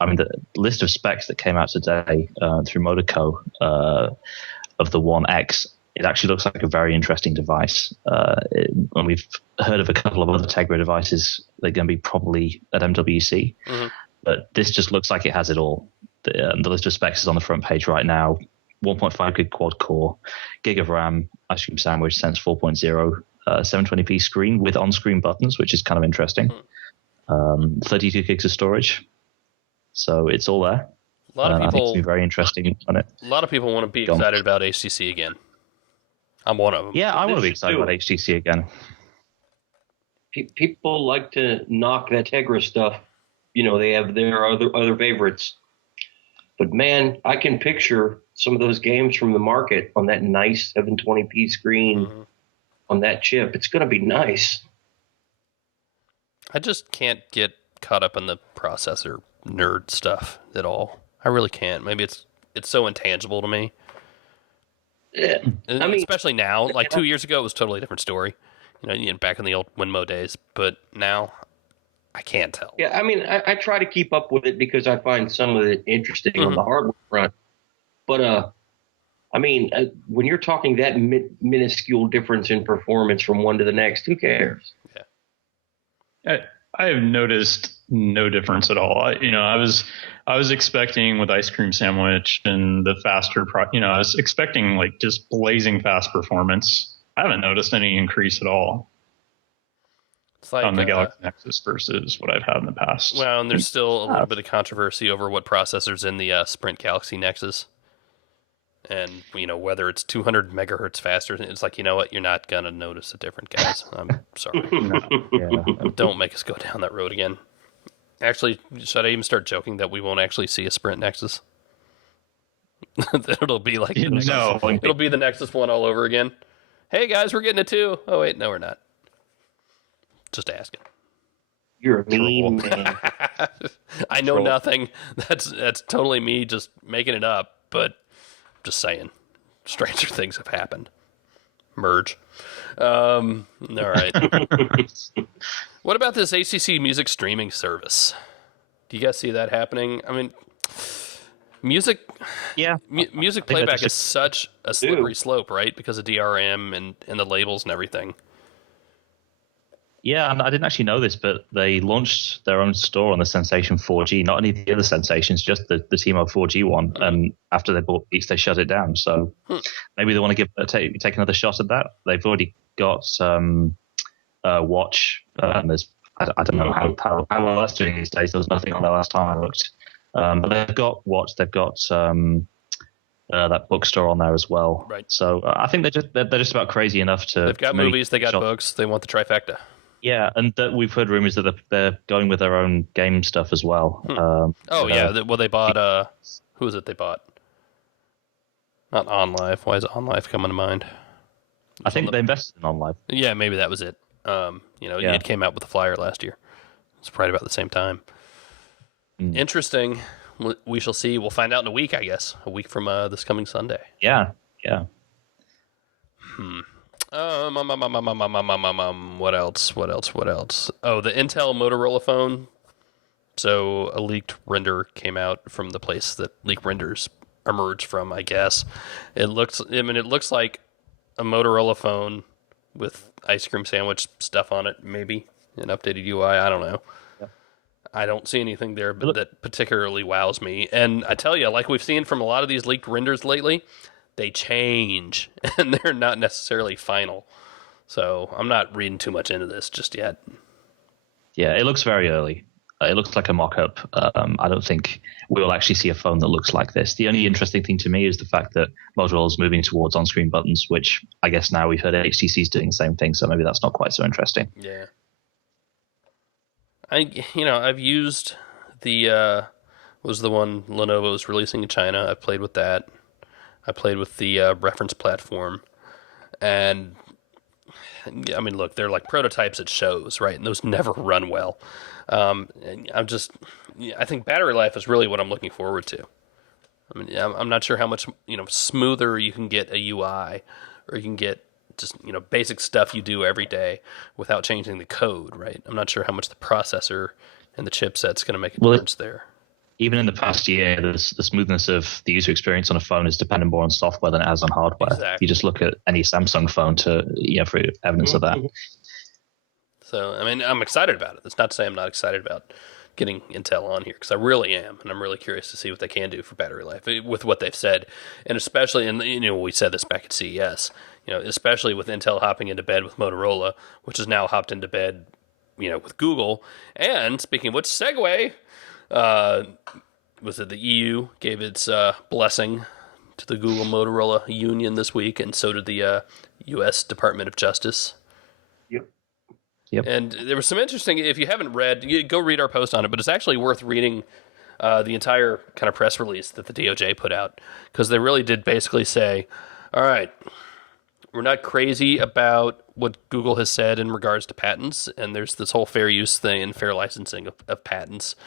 list of specs that came out today through Motorco of the One X it actually looks like a very interesting device. And we've heard of a couple of other Tegra devices that are going to be probably at MWC. Mm-hmm. But this just looks like it has it all. The list of specs is on the front page right now. 1.5 gig quad core, gig of RAM, Ice Cream Sandwich, Sense 4.0, 720p screen with on-screen buttons, which is kind of interesting. 32 gigs of storage. So it's all there. A lot of people, I think it's been very interesting on it. A lot of people want to be excited about HTC again. I'm one of them. Yeah, I want to be excited about HTC again. People like to knock that Tegra stuff. You know, they have their other favorites. But man, I can picture some of those games from the market on that nice 720p screen on that chip. It's going to be nice. I just can't get caught up in the processor nerd stuff at all. I really can't. Maybe it's so intangible to me. Yeah. I mean, especially now. Like 2 years ago, it was a totally different story. You know, back in the old Winmo days. But now, I can't tell. Yeah, I mean, I try to keep up with it because I find some of it interesting on the hardware front. But, I mean, when you're talking that minuscule difference in performance from one to the next, who cares? Yeah. I have noticed no difference at all. I was expecting with Ice Cream Sandwich and the faster, I was expecting like just blazing fast performance. I haven't noticed any increase at all. It's like, on the Galaxy Nexus versus what I've had in the past. Well, and there's still a little bit of controversy over what processor's in the Sprint Galaxy Nexus. And, whether it's 200 megahertz faster, it's like, you know what? You're not going to notice a difference, guys. I'm sorry. Don't make us go down that road again. Actually, should I even start joking that we won't actually see a Sprint Nexus? It'll be like it'll be the Nexus one all over again. Hey, guys, we're getting it too. Oh, wait, no, we're not. Just asking. You're a mean man. I know nothing. That's totally me just making it up, but just saying. Stranger things have happened. Merge. All right. What about this HTC music streaming service? Do you guys see that happening? I mean, music playback is such a slippery slope, right? Because of DRM and the labels and everything. Yeah, and I didn't actually know this, but they launched their own store on the Sensation 4G, not any of the other Sensations, just the T-Mobile 4G one. And after they bought Beats, they shut it down. So maybe they want to take another shot at that. They've already got Watch, and there's I don't know how well that's doing these days. There was nothing on there last time I looked. But they've got Watch, they've got that bookstore on there as well. Right. So I think they're just about crazy enough to. They've got movies, they got books, they want the trifecta. Yeah, and we've heard rumors that they're going with their own game stuff as well. They bought. Who is it they bought? Not OnLive. Why is OnLive coming to mind? I think they invested in OnLive. Yeah, maybe that was it. It came out with the flyer last year. It's right about the same time. Interesting. We shall see. We'll find out in a week, I guess. A week from this coming Sunday. Yeah. What else? Oh, the Intel Motorola phone. So a leaked render came out from the place that leaked renders emerged from, I guess. It looks like a Motorola phone with Ice Cream Sandwich stuff on it, maybe an updated UI. I don't know. Yeah. I don't see anything there that particularly wows me. And I tell you, like we've seen from a lot of these leaked renders lately, they change, and they're not necessarily final. So I'm not reading too much into this just yet. Yeah, it looks very early. It looks like a mock-up. I don't think we'll actually see a phone that looks like this. The only interesting thing to me is the fact that Motorola is moving towards on-screen buttons, which I guess now we've heard HTC is doing the same thing, so maybe that's not quite so interesting. Yeah. I've used the was the one Lenovo was releasing in China. I played with that. I played with the reference platform, and I mean, look, they're like prototypes at shows, right? And those never run well. I think battery life is really what I'm looking forward to. I mean, I'm not sure how much smoother you can get a UI, or you can get just basic stuff you do every day without changing the code, right? I'm not sure how much the processor and the chipset's going to make a difference there. even in the past year, the smoothness of the user experience on a phone is dependent more on software than it has on hardware. Exactly. You just look at any Samsung phone for evidence of that. So, I mean, I'm excited about it. That's not to say I'm not excited about getting Intel on here, because I really am, and I'm really curious to see what they can do for battery life with what they've said, and especially, and we said this back at CES, especially with Intel hopping into bed with Motorola, which has now hopped into bed, with Google. And speaking of which, segue. Was it the EU gave its blessing to the Google Motorola union this week, and so did the U.S. Department of Justice. Yep. And there was some interesting, if you haven't read, go read our post on it, but it's actually worth reading the entire kind of press release that the DOJ put out, because they really did basically say, all right, we're not crazy about what Google has said in regards to patents, and there's this whole fair use thing and fair licensing of patents.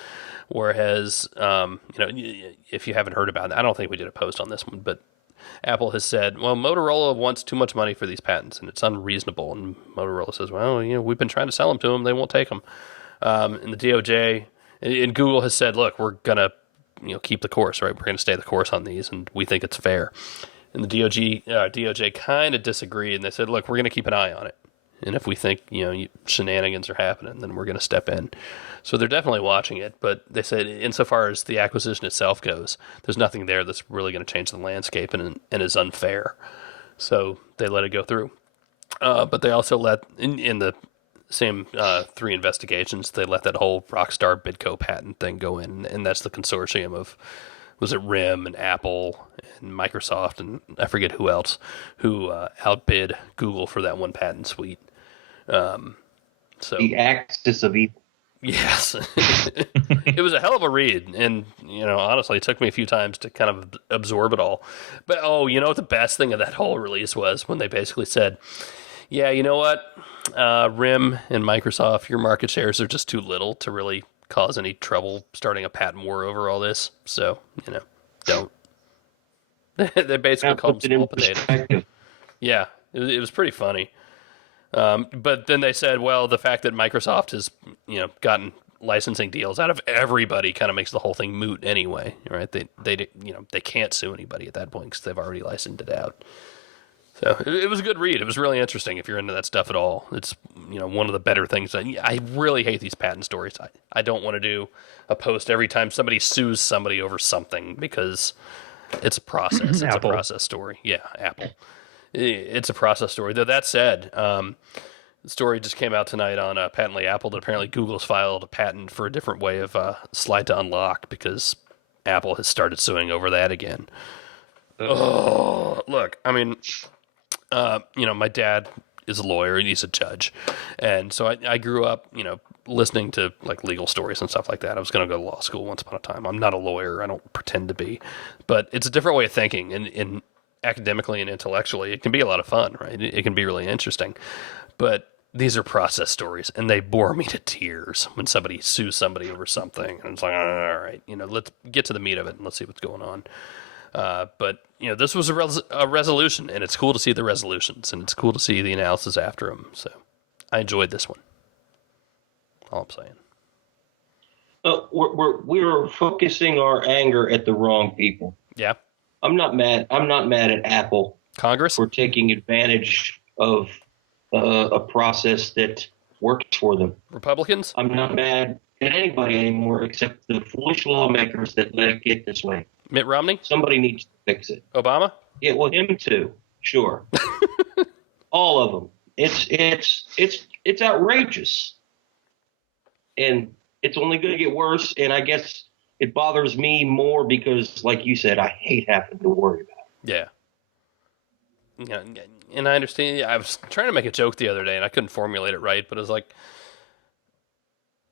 Whereas, if you haven't heard about it, I don't think we did a post on this one, but Apple has said, well, Motorola wants too much money for these patents, and it's unreasonable. And Motorola says, well, we've been trying to sell them to them. They won't take them. And the DOJ and Google has said, look, we're going to, keep the course, right? We're going to stay the course on these, and we think it's fair. And the DOJ kind of disagreed, and they said, look, we're going to keep an eye on it. And if we think, shenanigans are happening, then we're going to step in. So they're definitely watching it. But they said, insofar as the acquisition itself goes, there's nothing there that's really going to change the landscape and is unfair. So they let it go through. But they also let, in the same 3 investigations, they let that whole Rockstar Bidco patent thing go in. And that's the consortium of, was it RIM and Apple and Microsoft and I forget who else, who outbid Google for that one patent suite. So the axis of evil. Yes. It was a hell of a read, and honestly, it took me a few times to kind of absorb it all. But what the best thing of that whole release was when they basically said, yeah, you know what, RIM and Microsoft, your market shares are just too little to really cause any trouble starting a patent war over all this, so don't. They basically called them small potatoes. Yeah, it was pretty funny. But then they said, well, the fact that Microsoft has, gotten licensing deals out of everybody kind of makes the whole thing moot anyway, right? They can't sue anybody at that point because they've already licensed it out. So it was a good read. It was really interesting if you're into that stuff at all. It's, one of the better things. I really hate these patent stories. I don't want to do a post every time somebody sues somebody over something because it's a process. It's a process story. Yeah, Apple. It's a process story. Though that said, the story just came out tonight on Patently Apple that apparently Google's filed a patent for a different way of slide to unlock because Apple has started suing over that again. Oh, look, I mean, my dad is a lawyer and he's a judge. And so I grew up, listening to like legal stories and stuff like that. I was going to go to law school once upon a time. I'm not a lawyer. I don't pretend to be. But it's a different way of thinking. And academically and intellectually, it can be a lot of fun, right? It can be really interesting. But these are process stories, and they bore me to tears when somebody sues somebody over something. And it's like, all right, let's get to the meat of it and let's see what's going on. But this was a resolution, and it's cool to see the resolutions, and it's cool to see the analysis after them. So I enjoyed this one. All I'm saying. We're focusing our anger at the wrong people. Yeah. I'm not mad at Apple. Congress? For taking advantage of a process that works for them. Republicans? I'm not mad at anybody anymore except the foolish lawmakers that let it get this way. Mitt Romney? Somebody needs to fix it. Obama? Yeah, well, him too. Sure. All of them. It's outrageous. And it's only going to get worse. And I guess it bothers me more because, like you said, I hate having to worry about it. Yeah. Yeah, and I understand. I was trying to make a joke the other day, and I couldn't formulate it right, but it was like,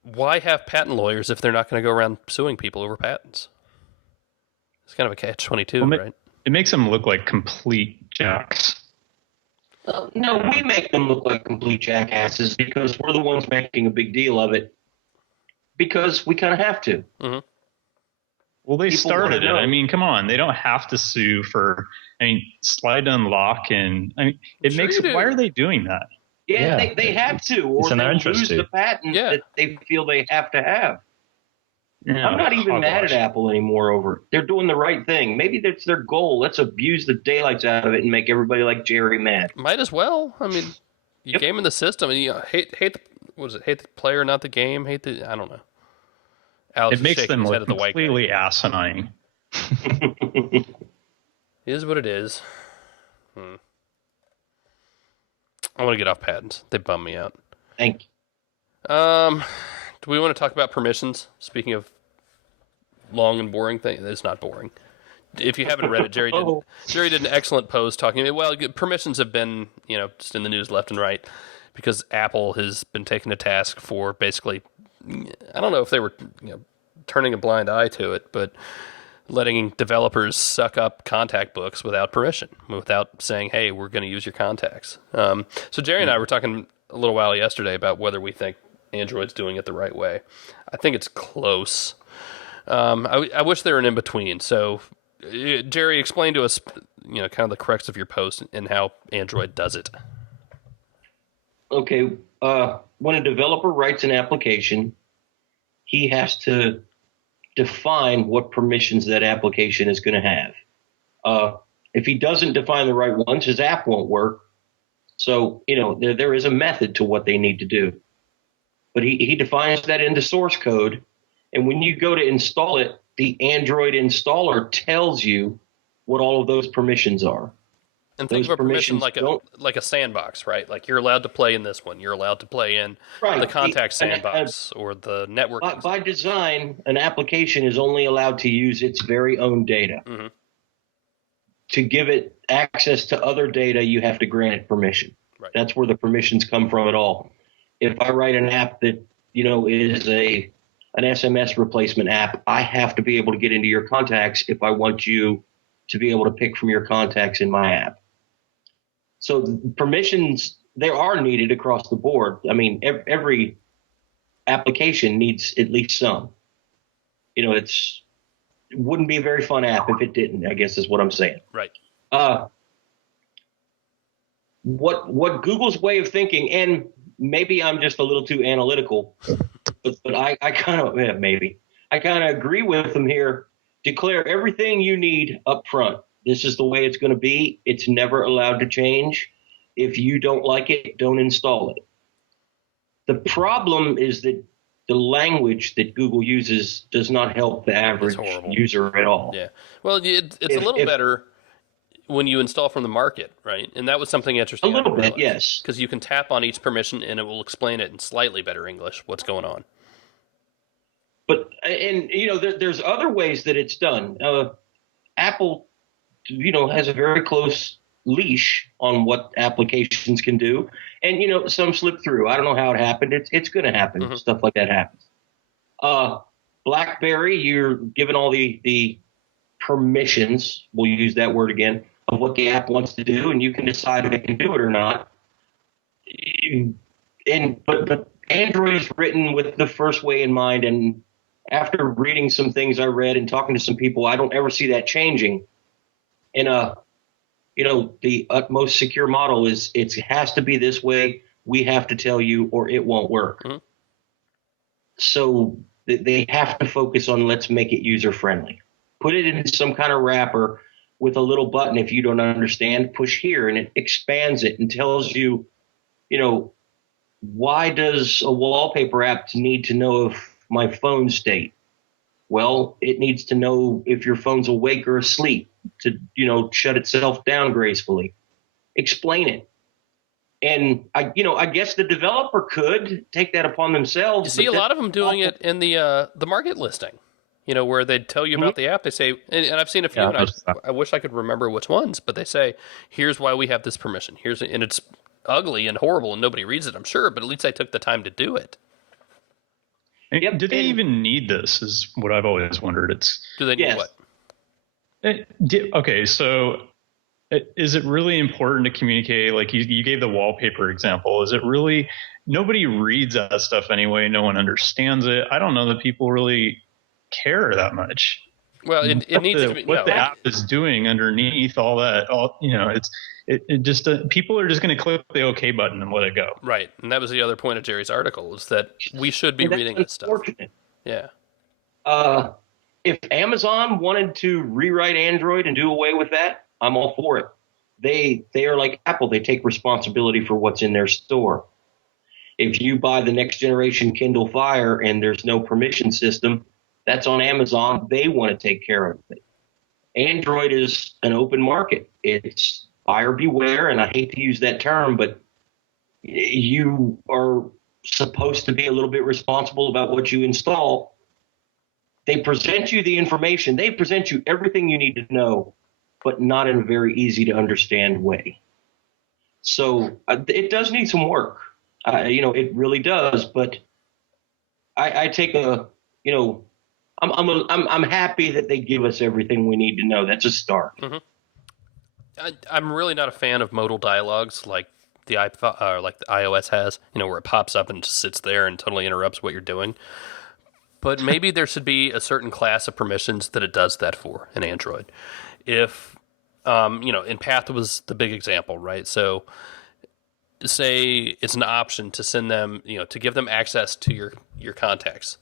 why have patent lawyers if they're not going to go around suing people over patents? It's kind of a catch-22, right? It makes them look like complete jacks. No, we make them look like complete jackasses because we're the ones making a big deal of it because we kind of have to. Mm-hmm. Well, they started it. I mean, come on. They don't have to sue for, slide to unlock. And it makes it, why are they doing that? Yeah, they have to, or they lose the patent that they feel they have to have. I'm not even mad at Apple anymore over it. They're doing the right thing. Maybe that's their goal. Let's abuse the daylights out of it and make everybody like Jerry mad. Might as well. I mean, you gaming the system, and you hate the hate the player, not the game. I don't know. Alex it makes them look completely asinine. It is what it is. I want to get off patents. They bum me out. Thank you. Do we want to talk about permissions? Speaking of long and boring things, it's not boring. If you haven't read it, Jerry did an excellent post talking about, well, permissions have been, just in the news left and right because Apple has been taken to task for basically, I don't know if they were, turning a blind eye to it, but letting developers suck up contact books without permission, without saying, hey, we're going to use your contacts. So Jerry and I were talking a little while yesterday about whether we think Android's doing it the right way. I think it's close. I wish they were an in-between. So, Jerry, explain to us, kind of the crux of your post and how Android does it. Okay. When a developer writes an application, he has to define what permissions that application is going to have. If he doesn't define the right ones, his app won't work. So, there is a method to what they need to do. But he defines that into source code. And when you go to install it, the Android installer tells you what all of those permissions are. And think of a permission like a sandbox, right? Like you're allowed to play in this one. You're allowed to play in the contact sandbox or the network. By design, an application is only allowed to use its very own data. Mm-hmm. To give it access to other data, you have to grant it permission. Right. That's where the permissions come from at all. If I write an app that, is an SMS replacement app, I have to be able to get into your contacts if I want you to be able to pick from your contacts in my app. So the permissions, they are needed across the board. I mean, every application needs at least some. It wouldn't be a very fun app if it didn't, I guess is what I'm saying. Right. What Google's way of thinking, and maybe I'm just a little too analytical, but I kind of agree with them here. Declare everything you need up front. This is the way it's going to be. It's never allowed to change. If you don't like it, don't install it. The problem is that the language that Google uses does not help the average user at all. Yeah. Well, it's a little better when you install from the market, right? And that was something interesting. A little bit, yes. Because you can tap on each permission and it will explain it in slightly better English, what's going on. But, there's other ways that it's done. Apple, has a very close leash on what applications can do. And, some slip through. I don't know how it happened. It's going to happen. Mm-hmm. Stuff like that happens. BlackBerry, you're given all the permissions, we'll use that word again, of what the app wants to do, and you can decide if it can do it or not. But Android is written with the first way in mind, and after reading some things I read and talking to some people, I don't ever see that changing. And the utmost secure model is it has to be this way. We have to tell you, or it won't work. Mm-hmm. So they have to focus on let's make it user friendly. Put it in some kind of wrapper with a little button. If you don't understand, push here, and it expands it and tells you, why does a wallpaper app need to know of my phone state? Well, it needs to know if your phone's awake or asleep to, shut itself down gracefully. Explain it. And I guess the developer could take that upon themselves. You see a lot of them doing it in the market listing, where they tell you about the app. They say, and I've seen a few, and I wish I could remember which ones, but they say, here's why we have this permission. And it's ugly and horrible and nobody reads it, I'm sure, but at least I took the time to do it. Yep. Do they even need this is what I've always wondered. Do they need what? Okay, so is it really important to communicate? Like you gave the wallpaper example. Is it really – nobody reads that stuff anyway. No one understands it. I don't know that people really care that much. Well, it needs to be – what the app is doing underneath all that, it just people are just going to click the OK button and let it go. Right, and that was the other point of Jerry's article is that we should be reading this stuff. Yeah. If Amazon wanted to rewrite Android and do away with that, I'm all for it. They are like Apple. They take responsibility for what's in their store. If you buy the next generation Kindle Fire and there's no permission system, that's on Amazon. They want to take care of it. Android is an open market. It's buyer beware, and I hate to use that term, but you are supposed to be a little bit responsible about what you install. They present you the information. They present you everything you need to know, but not in a very easy to understand way. So it does need some work. It really does. But I take I'm happy that they give us everything we need to know. That's a start. Mm-hmm. I'm really not a fan of modal dialogues like the iOS has, where it pops up and just sits there and totally interrupts what you're doing. But maybe there should be a certain class of permissions that it does that for in Android. If, in Path was the big example, right? So say it's an option to send them, to give them access to your contacts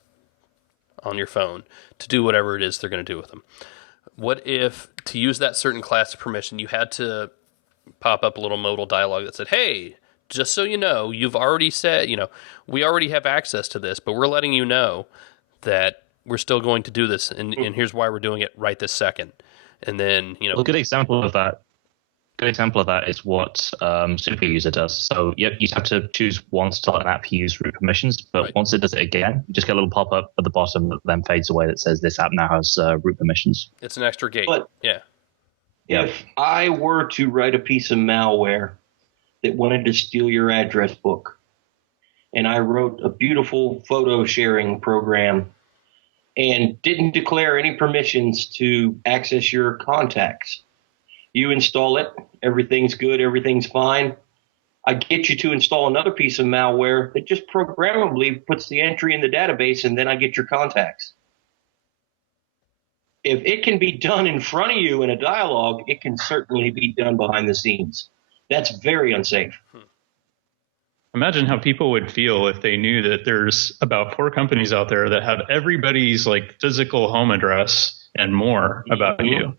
on your phone to do whatever it is they're going to do with them. What if, to use that certain class of permission, you had to pop up a little modal dialogue that said, hey, just so you know, you've already said, we already have access to this, but we're letting you know that we're still going to do this, and here's why we're doing it right this second. And then, Well, a good example of that is what Super User does. So you have to choose once to let an app use root permissions, but right. Once it does it again, you just get a little pop-up at the bottom that then fades away that says this app now has root permissions. It's an extra gate. But yeah. If I were to write a piece of malware that wanted to steal your address book, and I wrote a beautiful photo sharing program and didn't declare any permissions to access your contacts, you install it, everything's good, everything's fine. I get you to install another piece of malware that just programmably puts the entry in the database, and then I get your contacts. If it can be done in front of you in a dialogue, it can certainly be done behind the scenes. That's very unsafe. Imagine how people would feel if they knew that there's about 4 companies out there that have everybody's physical home address and more about you.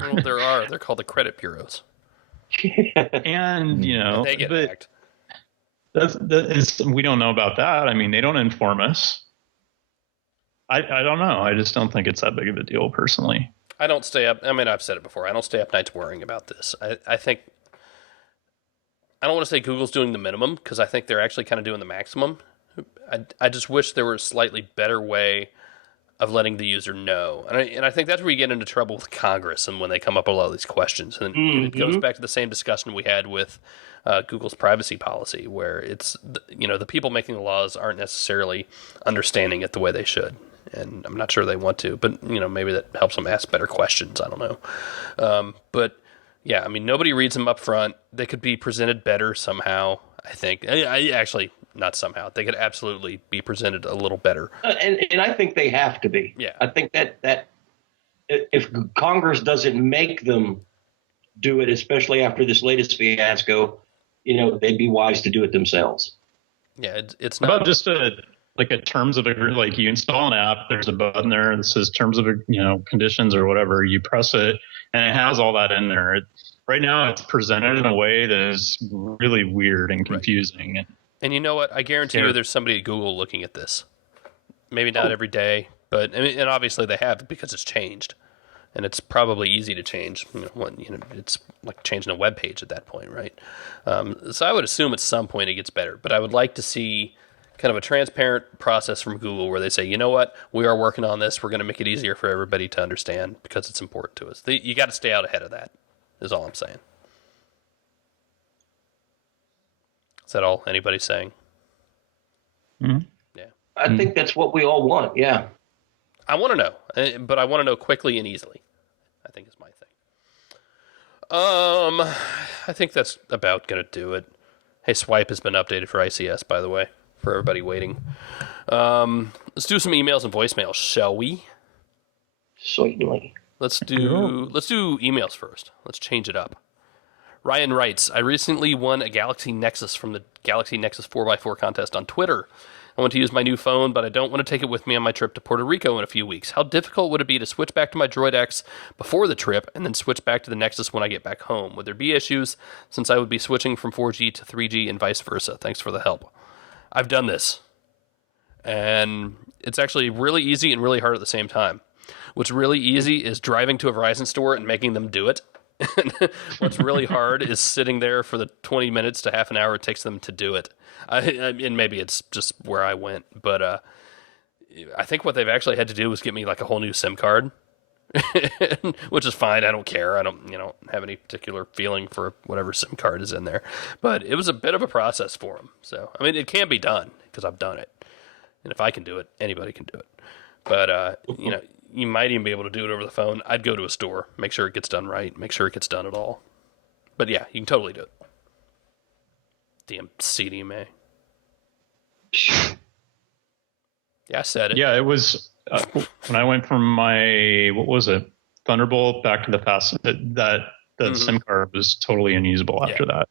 Well, there are. They're called the credit bureaus. And, And they get hacked. We don't know about that. I mean, they don't inform us. I don't know. I just don't think it's that big of a deal, personally. I don't stay up. I mean, I've said it before. I don't stay up nights worrying about this. I think, I don't want to say Google's doing the minimum, because I think they're actually kind of doing the maximum. I just wish there were a slightly better way of letting the user know. And I think that's where you get into trouble with Congress and when they come up with all these questions. And it goes back to the same discussion we had with Google's privacy policy, where it's, the people making the laws aren't necessarily understanding it the way they should. And I'm not sure they want to, but, maybe that helps them ask better questions. I don't know. But yeah, I mean, nobody reads them up front. They could be presented better somehow, I think. I actually, not somehow. They could absolutely be presented a little better. And I think they have to be. Yeah. I think that if Congress doesn't make them do it, especially after this latest fiasco, they'd be wise to do it themselves. Yeah, it's not about just a terms of agreement. You install an app, there's a button there that says terms of conditions or whatever. You press it, and it has all that in there. Right now, it's presented in a way that is really weird and confusing. Right. And you know what? I guarantee you there's somebody at Google looking at this. Maybe not every day, but and obviously they have, because it's changed. And it's probably easy to change. It's like changing a web page at that point, right? So I would assume at some point it gets better. But I would like to see kind of a transparent process from Google where they say, you know what? We are working on this. We're going to make it easier for everybody to understand because it's important to us. You got to stay out ahead of that, is all I'm saying. Is that all anybody's saying? Mm-hmm. Yeah. I think that's what we all want, yeah. I want to know, but I want to know quickly and easily, I think is my thing. I think that's about going to do it. Hey, Swipe has been updated for ICS, by the way, for everybody waiting. Let's do some emails and voicemails, shall we? Certainly. Let's do emails first. Let's change it up. Ryan writes, I recently won a Galaxy Nexus from the Galaxy Nexus 4x4 contest on Twitter. I want to use my new phone, but I don't want to take it with me on my trip to Puerto Rico in a few weeks. How difficult would it be to switch back to my Droid X before the trip and then switch back to the Nexus when I get back home? Would there be issues since I would be switching from 4G to 3G and vice versa? Thanks for the help. I've done this, and it's actually really easy and really hard at the same time. What's really easy is driving to a Verizon store and making them do it. What's really hard is sitting there for the 20 minutes to half an hour it takes them to do it. And maybe it's just where I went, but I think what they've actually had to do is get me like a whole new SIM card, which is fine. I don't care. I don't have any particular feeling for whatever SIM card is in there. But it was a bit of a process for them. So, I mean, it can be done because I've done it. And if I can do it, anybody can do it. But, you might even be able to do it over the phone. I'd go to a store, make sure it gets done right, make sure it gets done at all. But yeah, you can totally do it. Damn CDMA. Yeah, I said it. Yeah, it was when I went from my, what was it, Thunderbolt back to the fast, that SIM card was totally unusable after that.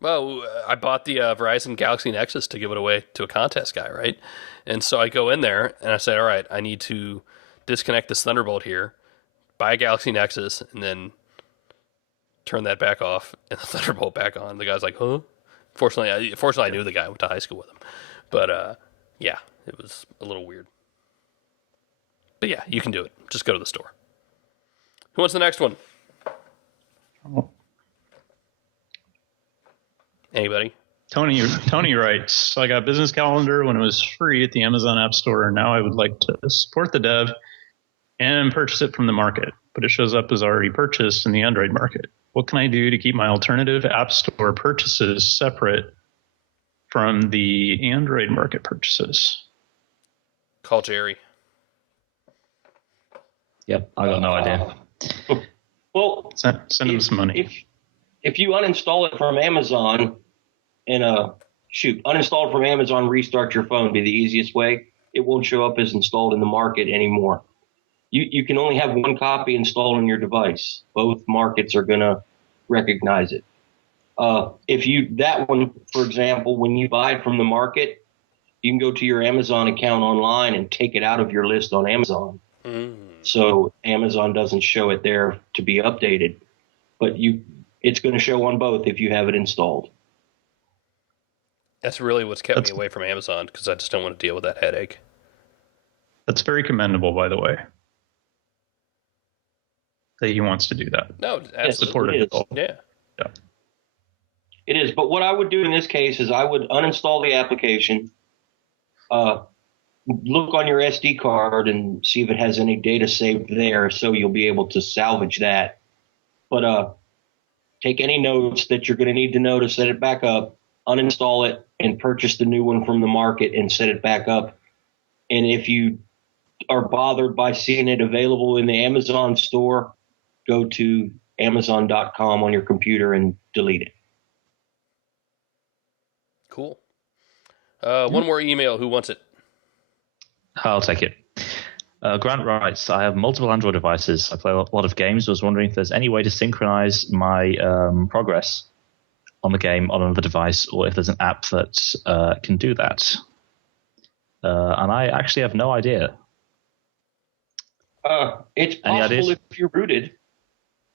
Well, I bought the Verizon Galaxy Nexus to give it away to a contest guy, right? And so I go in there and I say, all right, I need to disconnect this Thunderbolt here, buy a Galaxy Nexus, and then turn that back off and the Thunderbolt back on. The guy's like, huh? Fortunately, I knew the guy. I went to high school with him. But, yeah, it was a little weird. But, yeah, you can do it. Just go to the store. Who wants the next one? Anybody? Tony writes, I got Business Calendar when it was free at the Amazon App Store, and now I would like to support the dev and purchase it from the market, but it shows up as already purchased in the Android market. What can I do to keep my alternative App Store purchases separate from the Android market purchases? Call Jerry. Yep, I got no idea. Well, send him some money. If you uninstall it from Amazon and uninstall it from Amazon, restart your phone, be the easiest way. It won't show up as installed in the market anymore. You can only have one copy installed on your device. Both markets are going to recognize it. That one, for example, when you buy it from the market, you can go to your Amazon account online and take it out of your list on Amazon. So Amazon doesn't show it there to be updated. But it's going to show on both if you have it installed. That's really what's kept me away from Amazon, because I just don't want to deal with that headache. That's very commendable, by the way, that he wants to do that. No, absolutely. Yeah. It is. But what I would do in this case is I would uninstall the application, look on your SD card and see if it has any data saved there, so you'll be able to salvage that. But take any notes that you're going to need to know to set it back up, uninstall it, and purchase the new one from the market and set it back up. And if you are bothered by seeing it available in the Amazon store, go to Amazon.com on your computer and delete it. Cool. One more email. Who wants it? I'll take it. Grant writes, I have multiple Android devices. I play a lot of games. I was wondering if there's any way to synchronize my progress on the game on another device, or if there's an app that can do that. And I actually have no idea. It's possible if you're rooted.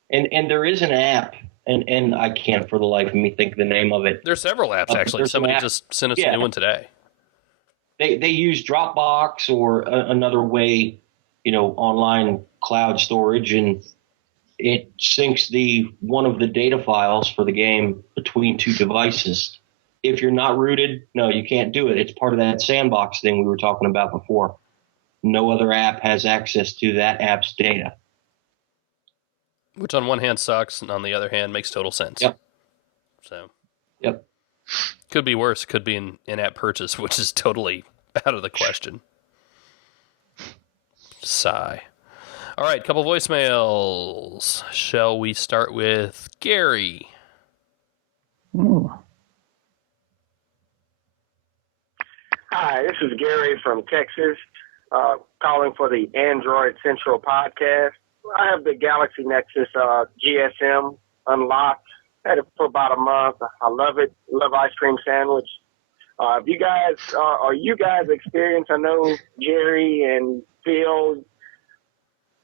And there is an app, and I can't for the life of me think the name of it. There's several apps, actually. Somebody just sent us a new one today. They use Dropbox or another way, online cloud storage, and it syncs one of the data files for the game between two devices. If you're not rooted, no, you can't do it. It's part of that sandbox thing we were talking about before. No other app has access to that app's data. Which on one hand sucks, and on the other hand makes total sense. Yep. So. Yep. Could be worse. Could be an in-app purchase, which is totally out of the question. Sigh. All right, couple voicemails. Shall we start with Gary? Ooh. Hi, this is Gary from Texas, calling for the Android Central podcast. I have the Galaxy Nexus GSM unlocked. Had it for about a month. I love it. Love ice cream sandwich. If you guys are you guys experienced? I know Jerry and Phil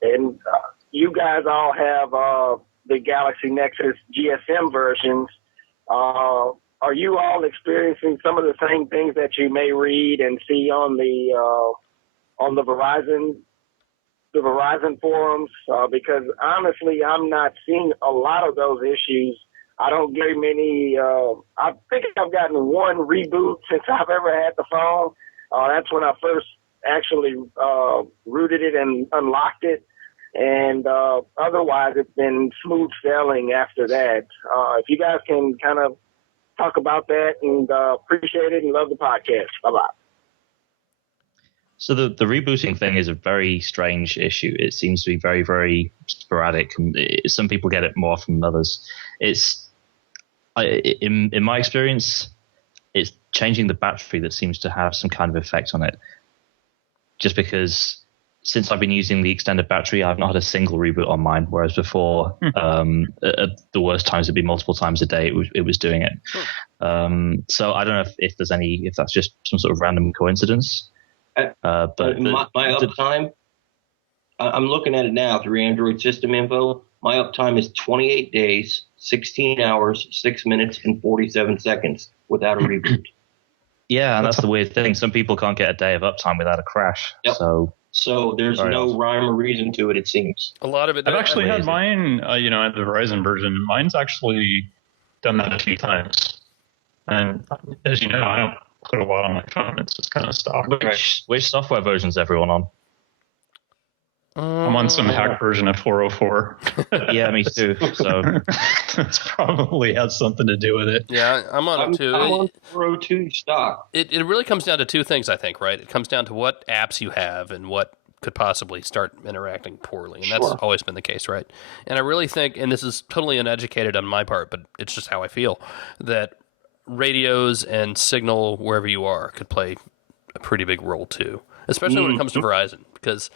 and you guys all have the Galaxy Nexus GSM versions. Are you all experiencing some of the same things that you may read and see on the Verizon forums? Because honestly, I'm not seeing a lot of those issues. I don't get many. I think I've gotten one reboot since I've ever had the phone. That's when I first actually rooted it and unlocked it. And otherwise, it's been smooth sailing after that. If you guys can kind of talk about that, and appreciate it and love the podcast. Bye-bye. So the rebooting thing is a very strange issue. It seems to be very, very sporadic, and some people get it more often than others. In my experience, it's changing the battery that seems to have some kind of effect on it. Just because since I've been using the extended battery, I've not had a single reboot on mine, whereas before, at the worst times, it'd be multiple times a day it was doing it. So I don't know if that's just some sort of random coincidence. But my uptime, I'm looking at it now through Android System Info. My uptime is 28 days, 16 hours, 6 minutes, and 47 seconds without a reboot. Yeah, and that's the weird thing. Some people can't get a day of uptime without a crash. Yep. So there's no rhyme or reason to it, it seems. A lot of it. I've actually had mine, at the Verizon version. Mine's actually done that a few times. And as you know, I don't put a lot on my phone. It's just kind of stock. Which software version is everyone on? I'm on some hack version of 404. Yeah, me too. So that's probably has something to do with it. Yeah, I'm on it too. I'm on 402 stock. It really comes down to two things, I think, right? It comes down to what apps you have and what could possibly start interacting poorly. And that's always been the case, right? And I really think, and this is totally uneducated on my part, but it's just how I feel, that radios and signal wherever you are could play a pretty big role too, especially when it comes to Verizon, because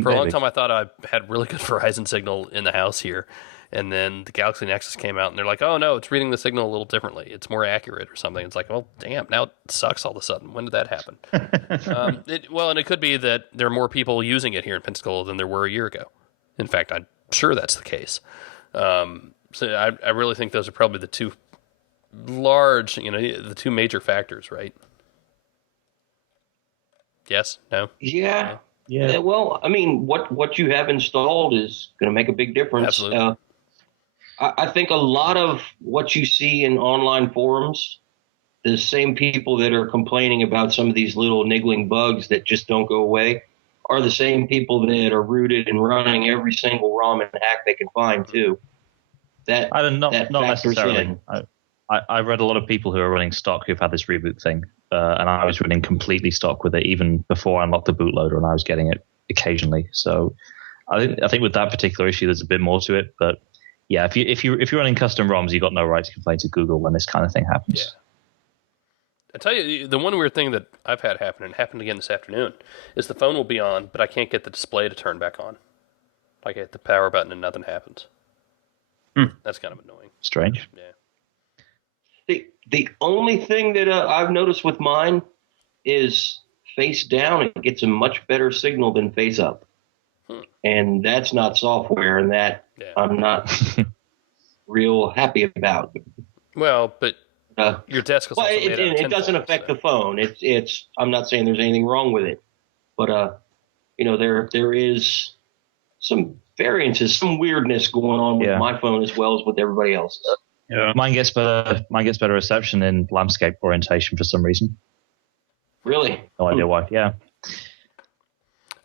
for a long time I thought I had really good Verizon signal in the house here, and then the Galaxy Nexus came out and they're like, oh no, it's reading the signal a little differently, it's more accurate or something. It's like, well, damn, now it sucks all of a sudden. When did that happen? And it could be that there are more people using it here in Pensacola than there were a year ago. In fact, I'm sure that's the case. So I really think those are probably the two large, the two major factors, right? Yes? No? Yeah. Well, I mean, what you have installed is going to make a big difference. Absolutely. I think a lot of what you see in online forums, the same people that are complaining about some of these little niggling bugs that just don't go away, are the same people that are rooted and running every single ROM and hack they can find too. Not necessarily. I read a lot of people who are running stock who've had this reboot thing, and I was running completely stock with it even before I unlocked the bootloader, and I was getting it occasionally. So I think with that particular issue, there's a bit more to it. But yeah, if you're running custom ROMs, you've got no right to complain to Google when this kind of thing happens. Yeah. I tell you, the one weird thing that I've had happen, and happened again this afternoon, is the phone will be on, but I can't get the display to turn back on. Like I hit the power button and nothing happens. That's kind of annoying. Strange. Yeah. The only thing that I've noticed with mine is face down, it gets a much better signal than face up. And that's not software, and that I'm not real happy about. Well, but your desk is also made out of it doesn't affect the phone. It's I'm not saying there's anything wrong with it, but there is some variances, some weirdness going on with my phone as well as with everybody else's. Yeah. Mine gets better reception in landscape orientation for some reason. Really? No idea why. Yeah.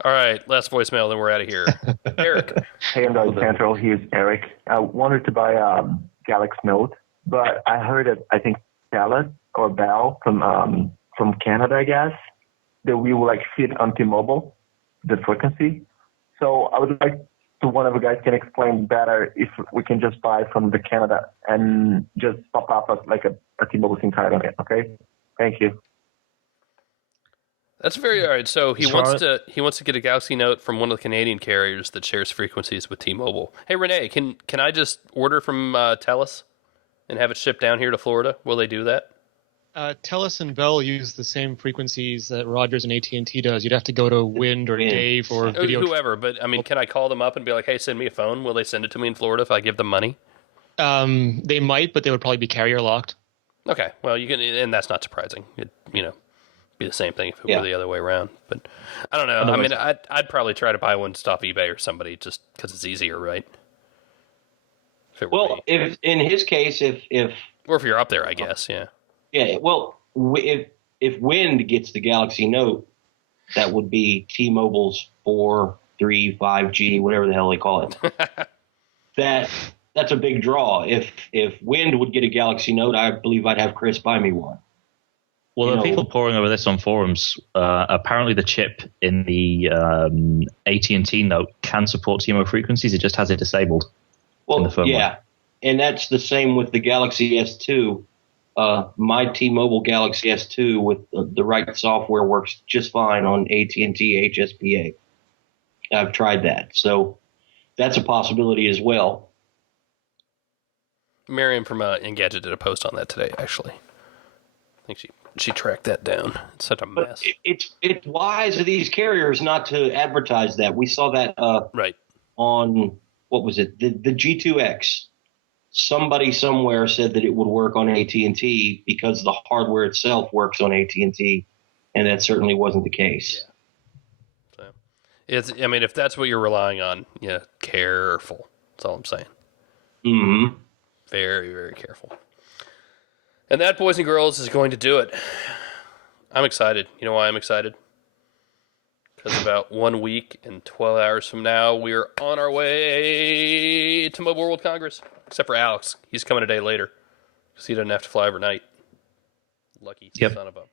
All right, last voicemail, then we're out of here. Eric. Hey, Android Central. Here's Eric. I wanted to buy a Galaxy Note, but I heard that I think Bell from Canada, I guess, that we will fit on T-Mobile, the frequency. So I would like to one of you guys can explain better if we can just buy from the Canada and just pop up a T-Mobile SIM card on it. Okay, thank you. That's all right. So he wants to get a Galaxy Note from one of the Canadian carriers that shares frequencies with T-Mobile. Hey Renee, can I just order from Telus and have it shipped down here to Florida? Will they do that? Telus and Bell use the same frequencies that Rogers and AT&T does. You'd have to go to Wind or Dave or Video. Whoever, but I mean, can I call them up and be like, hey, send me a phone? Will they send it to me in Florida if I give them money? They might, but they would probably be carrier locked. Okay, well, you can, and that's not surprising. It'd, be the same thing if it were the other way around. But I don't know. I mean, I'd probably try to buy one just off eBay or somebody just because it's easier, right? Well, if in his case, if or if you're up there, I guess, yeah. Yeah, well, if Wind gets the Galaxy Note, that would be T-Mobile's 4, 3, 5G, whatever the hell they call it. That's a big draw. If Wind would get a Galaxy Note, I believe I'd have Chris buy me one. Well, there are people poring over this on forums. Apparently, the chip in the AT&T Note can support T-Mobile frequencies. It just has it disabled. Well, yeah, and that's the same with the Galaxy S2. My T-Mobile Galaxy S2 with the right software works just fine on AT&T HSPA. I've tried that, so that's a possibility as well. Miriam from Engadget did a post on that today, actually. I think she tracked that down. It's such a mess. It's wise of these carriers not to advertise that. We saw that right on, what was it, the G2X. Somebody somewhere said that it would work on AT&T because the hardware itself works on AT&T, and that certainly wasn't the case. Yeah. So I mean, if that's what you're relying on, careful. That's all I'm saying. Mm-hmm. Very, very careful. And that, boys and girls, is going to do it. I'm excited. You know why I'm excited? Because about 1 week and 12 hours from now, we're on our way to Mobile World Congress. Except for Alex. He's coming a day later. Because he doesn't have to fly overnight. Lucky son of a...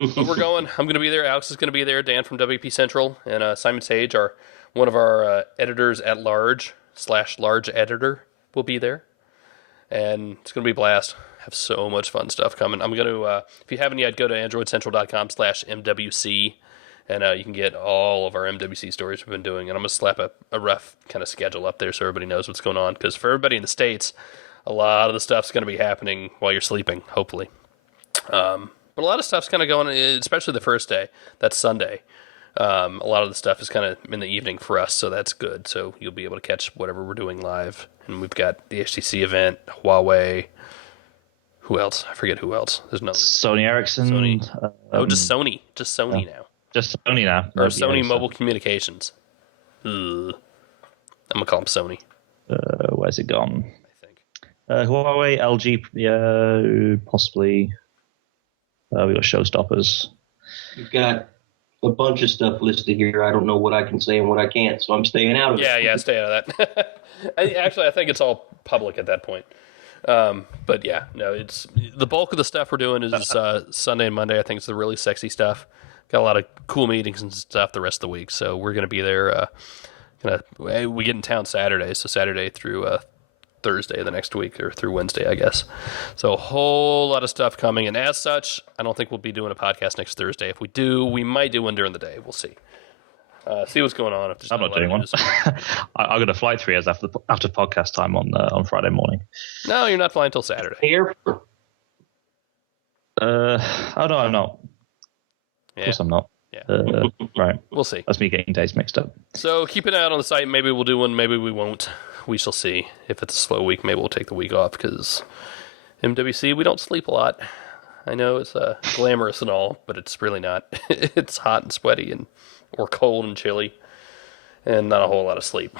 But we're going. I'm going to be there. Alex is going to be there. Dan from WP Central. And Simon Sage, one of our editors at large / large editor, will be there. And it's going to be a blast. Have so much fun stuff coming. I'm going to, if you haven't yet, go to androidcentral.com/MWC, and you can get all of our MWC stories we've been doing. And I'm going to slap a rough kind of schedule up there so everybody knows what's going on. Because for everybody in the States, a lot of the stuff's going to be happening while you're sleeping, hopefully. But a lot of stuff's kind of going, especially the first day. That's Sunday. A lot of the stuff is kind of in the evening for us, so that's good. So you'll be able to catch whatever we're doing live. And we've got the HTC event, Huawei. Who else? I forget who else. There's another. Sony Ericsson. Sony. Just Sony. Just Sony now. Just Sony now. Or Sony Mobile Communications. I'm going to call them Sony. Where's it gone? I think. Huawei, LG, possibly. We got Showstoppers. You've got a bunch of stuff listed here. I don't know what I can say and what I can't, so I'm staying out of it. Yeah, stay out of that. Actually, I think it's all public at that point. But yeah, no, it's the bulk of the stuff we're doing is Sunday and Monday. I think it's the really sexy stuff. Got a lot of cool meetings and stuff the rest of the week, so we're going to be there. We get in town Saturday, so Saturday through Thursday the next week, or through Wednesday, I guess. So a whole lot of stuff coming, and as such, I don't think we'll be doing a podcast next Thursday. If we do, we might do one during the day. We'll see. See what's going on. If I'm not doing one. I got a flight 3 hours after podcast time on Friday morning. No, you're not flying until Saturday. Here? Oh no, I'm not. Yeah. Of course I'm not. Yeah. Right. We'll see. That's me getting days mixed up. So keep an eye out on the site. Maybe we'll do one. Maybe we won't. We shall see. If it's a slow week, maybe we'll take the week off because MWC, we don't sleep a lot. I know it's glamorous and all, but it's really not. It's hot and sweaty or cold and chilly and not a whole lot of sleep.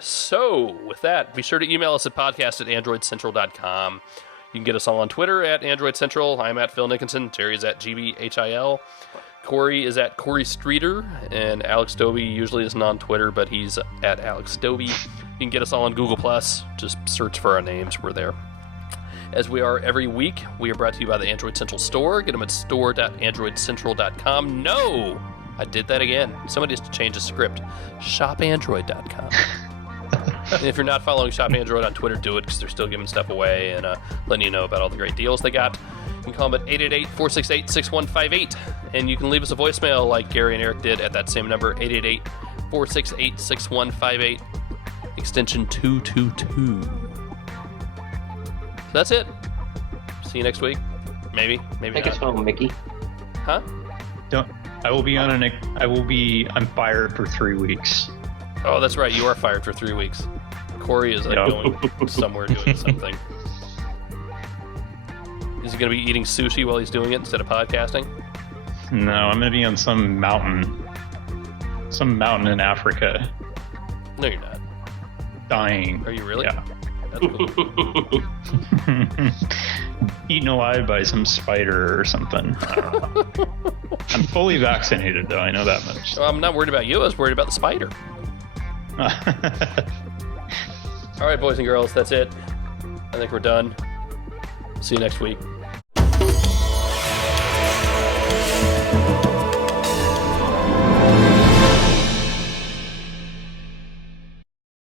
So with that, be sure to email us at podcast@androidcentral.com. You can get us all on Twitter at Android Central. I'm at Phil Nickinson. Terry is at GBHIL. Corey is at Corey Streeter. And Alex Dobie usually isn't on Twitter, but he's at Alex Dobie. You can get us all on Google+. Just search for our names. We're there. As we are every week, we are brought to you by the Android Central Store. Get them at store.androidcentral.com. No! I did that again. Somebody has to change the script. Shopandroid.com. And if you're not following Shop Android on Twitter, do it because they're still giving stuff away and letting you know about all the great deals they got. You can call them at 888-468-6158. And you can leave us a voicemail like Gary and Eric did at that same number, 888-468-6158, extension 222. So that's it. See you next week. Maybe Take not. us home, Mickey. Huh? I will be I'm fired for 3 weeks. Oh, that's right. You are fired for 3 weeks. Corey is going somewhere doing something. Is he going to be eating sushi while he's doing it instead of podcasting? No, I'm going to be on some mountain in Africa. No, you're not. Dying. Are you really? Yeah. That's cool. Eaten alive by some spider or something. I don't know. I'm fully vaccinated, though. I know that much. Well, I'm not worried about you. I was worried about the spider. All right, boys and girls, that's it. I think we're done. See you next week.